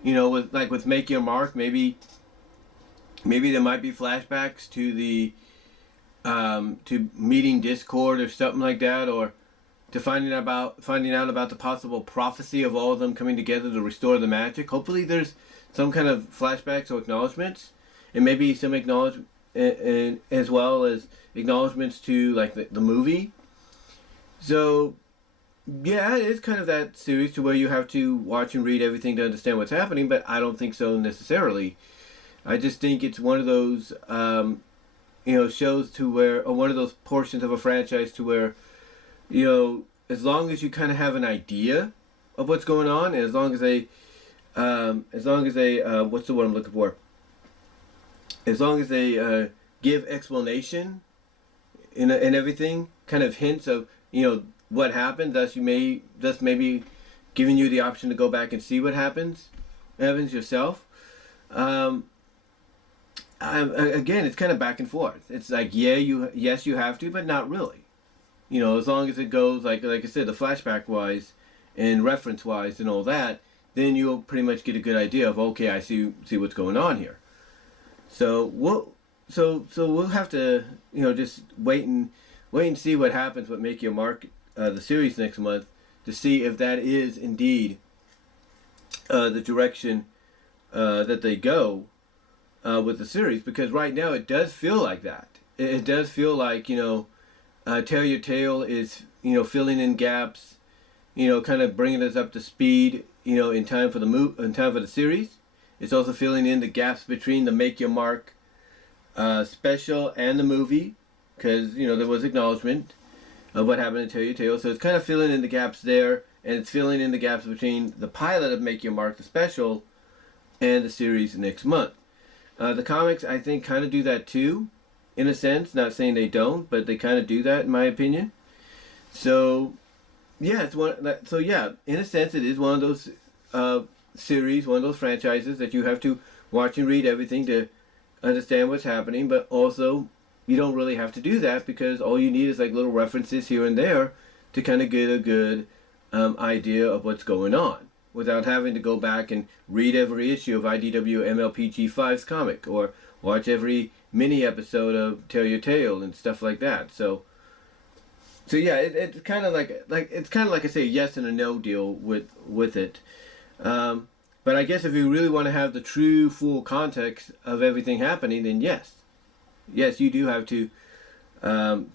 with Make Your Mark, maybe there might be flashbacks to the to meeting Discord or something like that, or to finding out about the possible prophecy of all of them coming together to restore the magic. Hopefully there's some kind of flashbacks or acknowledgments, and maybe some acknowledgement and as well as acknowledgments to like the movie. So yeah, it is kind of that series to where you have to watch and read everything to understand what's happening, but I don't think so necessarily. I just think it's one of those shows to where, or one of those portions of a franchise to where, as long as you kind of have an idea of what's going on, and as long as they what's the word I'm looking for? As long as they give explanation and everything, kind of hints of what happened, thus maybe giving you the option to go back and see what happens yourself. Again, it's kind of back and forth. It's like yes you have to, but not really. As long as it goes like I said, the flashback wise and reference wise and all that, then you'll pretty much get a good idea of, okay, I see what's going on here. So we'll have to just wait and see what happens with Make Your Mark, the series next month, to see if that is indeed the direction that they go with the series, because right now it does feel like that. It does feel like Tell Your Tale is filling in gaps, kind of bringing us up to speed, in time for the series. It's also filling in the gaps between the Make Your Mark special and the movie, because there was acknowledgement of what happened in Tell Your Tale, so it's kind of filling in the gaps there, and it's filling in the gaps between the pilot of Make Your Mark the special and the series next month. The comics, I think, kind of do that too, in a sense. Not saying they don't, but they kind of do that, in my opinion. So yeah, in a sense, it is one of those series, one of those franchises that you have to watch and read everything to understand what's happening, but also you don't really have to do that, because all you need is like little references here and there to kind of get a good idea of what's going on, without having to go back and read every issue of IDW MLPG5's comic, or watch every mini episode of Tell Your Tale and stuff like that. So yeah, it's kind of like I say, yes and a no deal with it. But I guess if you really want to have the true full context of everything happening, then yes, you do have to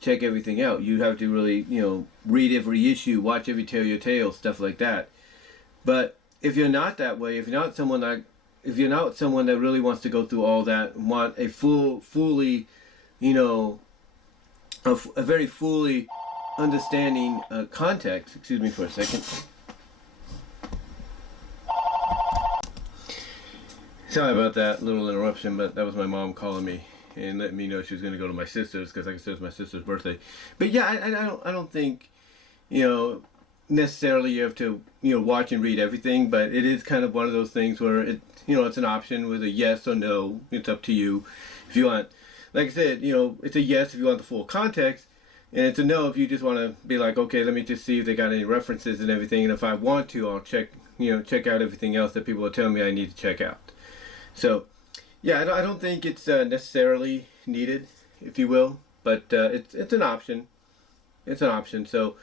check everything out. You have to really read every issue, watch every Tell Your Tale, stuff like that. But if you're not that way, if you're not someone that really wants to go through all that, and want a fully, a very fully understanding context. Excuse me for a second. Sorry about that little interruption, but that was my mom calling me and letting me know she was going to go to my sister's, because like I said, it's my sister's birthday. But yeah, I don't think necessarily you have to watch and read everything, but it is kind of one of those things where it's an option with a yes or no. It's up to you. If you want, like I said, it's a yes if you want the full context, and it's a no if you just want to be like, okay, let me just see if they got any references and everything, and if I want to, I'll check out everything else that people are telling me I need to check out. So yeah, I don't think it's necessarily needed, if you will, but it's an option. It's an option. So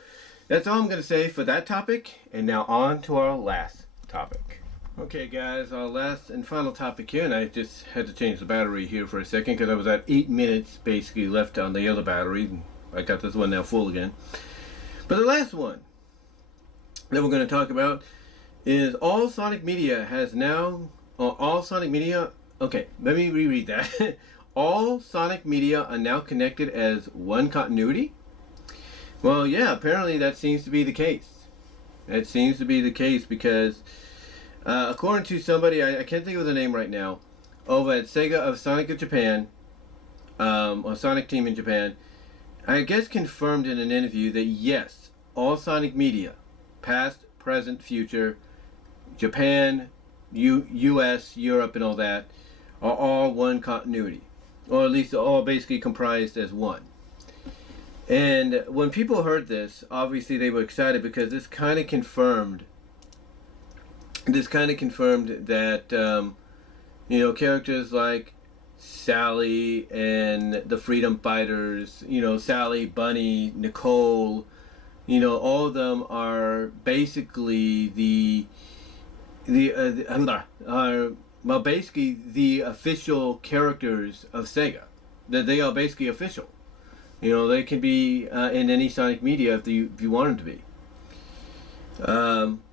that's all I'm going to say for that topic. And now on to our last topic. Okay, guys, our last and final topic here, and I just had to change the battery here for a second because I was at 8 minutes basically left on the other battery. I got this one now full again. But the last one that we're going to talk about is All Sonic Media has now... All Sonic Media... Okay, let me reread that. All Sonic Media are now connected as one continuity? Well, yeah, apparently that seems to be the case. It seems to be the case because, according to somebody, I can't think of the name right now, over at Sega of Sonic of Japan, or Sonic Team in Japan, I guess confirmed in an interview that yes, all Sonic media, past, present, future, Japan, U.S., Europe, and all that, are all one continuity, or at least all basically comprised as one. And when people heard this, obviously they were excited because this kind of confirmed. This kind of confirmed that characters like Sally and the Freedom Fighters, Sally, Bunny, Nicole, all of them are basically basically the official characters of Sega. That they are basically official. They can be in any Sonic media if you want them to be.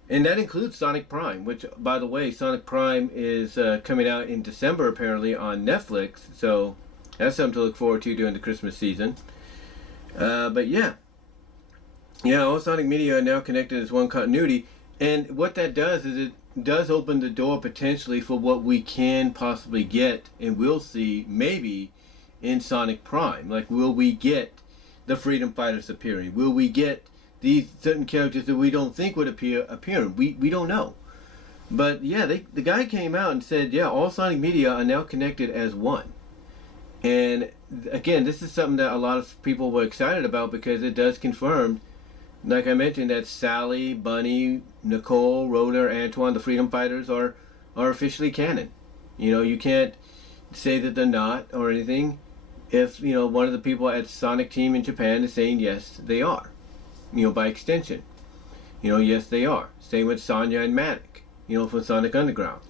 And that includes Sonic Prime, which, by the way, Sonic Prime is coming out in December apparently on Netflix. So that's something to look forward to during the Christmas season. But yeah, all Sonic media are now connected as one continuity. And what that does is it does open the door potentially for what we can possibly get and will see maybe in Sonic Prime. Like, will we get the Freedom Fighters appearing? Will we get these certain characters that we don't think would appearing? We don't know. But yeah, the guy came out and said, yeah, all Sonic media are now connected as one. And again, this is something that a lot of people were excited about because it does confirm, like I mentioned, that Sally, Bunny, Nicole, Rotor, Antoine, the Freedom Fighters are officially canon. You can't say that they're not or anything if, one of the people at Sonic Team in Japan is saying yes, they are. By extension. Yes, they are. Same with Sonya and Manic, from Sonic Underground.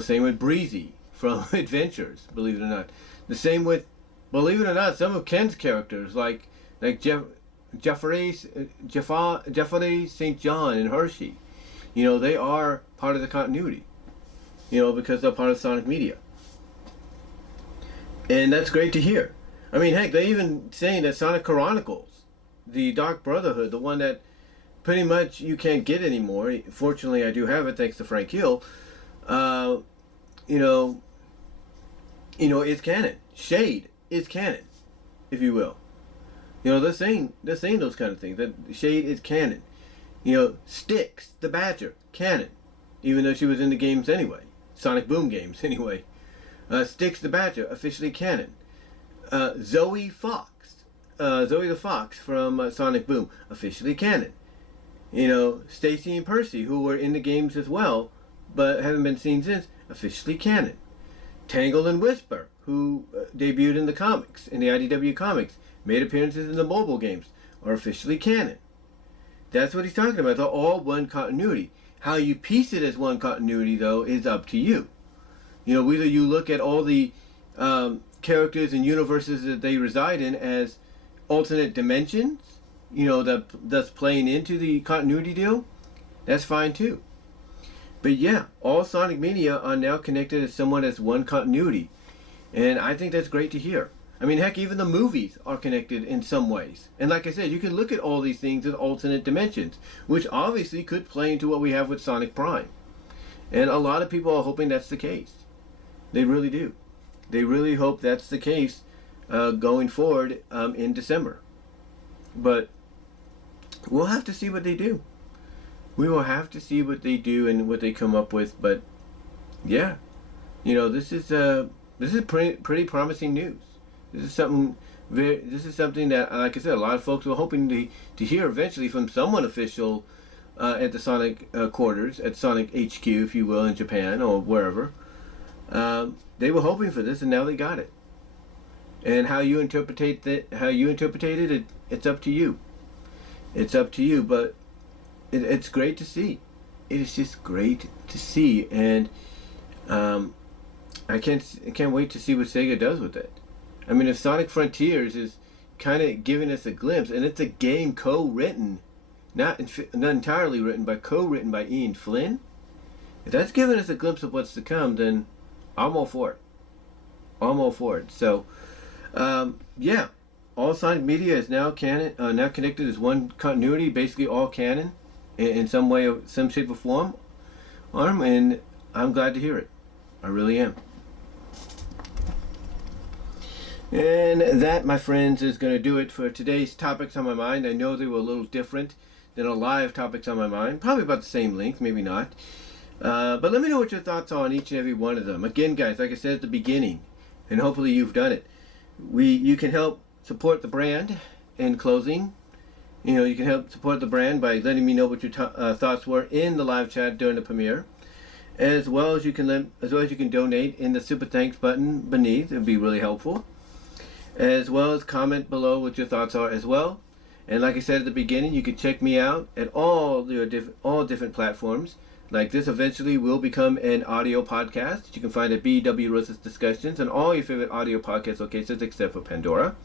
Same with Breezy from Adventures, believe it or not. The same with, believe it or not, some of Ken's characters, like Jeffrey St. John and Hershey. They are part of the continuity, because they're part of Sonic media. And that's great to hear. I mean, heck, they even saying that Sonic Chronicles, the Dark Brotherhood, the one that pretty much you can't get anymore. Fortunately, I do have it thanks to Frank Hill. It's canon. Shade is canon, if you will. They're saying those kind of things. That Shade is canon. Styx, the Badger, canon, even though she was in the games anyway, Sonic Boom games anyway. Styx the Badger, officially canon. Zoe the Fox from Sonic Boom, officially canon. Stacy and Percy, who were in the games as well, but haven't been seen since, officially canon. Tangle and Whisper, who debuted in the comics, in the IDW comics, made appearances in the mobile games, are officially canon. That's what he's talking about. They're all one continuity. How you piece it as one continuity, though, is up to you. Whether you look at all the characters and universes that they reside in as alternate dimensions, that's playing into the continuity deal, that's fine too. But yeah, all Sonic media are now connected as somewhat as one continuity. And I think that's great to hear. I mean, heck, even the movies are connected in some ways. And like I said, you can look at all these things as alternate dimensions, which obviously could play into what we have with Sonic Prime. And a lot of people are hoping that's the case. They really do. They really hope that's the case going forward in December. But we'll have to see what they do. We will have to see what they do and what they come up with. But yeah, this is pretty promising news. This is something that, like I said, a lot of folks were hoping to hear eventually from someone official at the Sonic quarters, at Sonic HQ, if you will, in Japan or wherever. They were hoping for this, and now they got it. And how you interpretate it, it's up to you. It's up to you, but it's great to see. It is just great to see, and I can't wait to see what Sega does with it. I mean, if Sonic Frontiers is kind of giving us a glimpse, and it's a game co-written, not entirely written, but co-written by Ian Flynn, if that's giving us a glimpse of what's to come, then I'm all for it. I'm all for it. So, yeah, all Sonic media is now canon, now connected as one continuity, basically all canon in some way, or some shape or form, and I'm glad to hear it. I really am. And that, my friends, is going to do it for today's Topics on My Mind. I know they were a little different than a live Topics on My Mind. Probably about the same length, maybe not. But let me know what your thoughts are on each and every one of them. Again, guys, like I said at the beginning, and hopefully you've done it, you can help support the brand in closing. You know, you can help support the brand by letting me know what your thoughts were in the live chat during the premiere, as well as you can donate in the Super Thanks button beneath. It would be really helpful. As well as comment below what your thoughts are as well. And like I said at the beginning, you can check me out at all different platforms. Like this eventually will become an audio podcast that you can find at BW Rosa's Discussions and all your favorite audio podcast locations except for Pandora.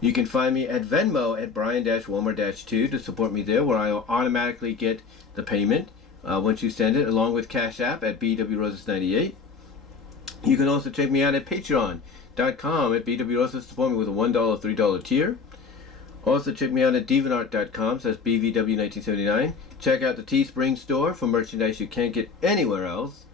You can find me at Venmo at Brian-Wolmer-2 to support me there, where I'll automatically get the payment once you send it, along with Cash App at BW Rosas 98. You can also check me out at Patreon.com at BW Rosas to support me with a $1, $3 tier. Also check me out at DeviantArt.com, so that's BVW1979. Check out the Teespring store for merchandise you can't get anywhere else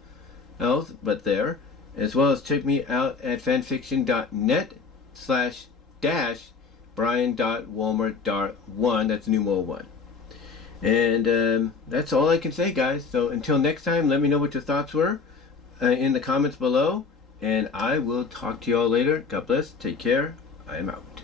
but there. As well as check me out at fanfiction.net/Brian.Wolmer.1. That's numeral 1. And that's all I can say, guys. So until next time, let me know what your thoughts were in the comments below. And I will talk to you all later. God bless. Take care. I am out.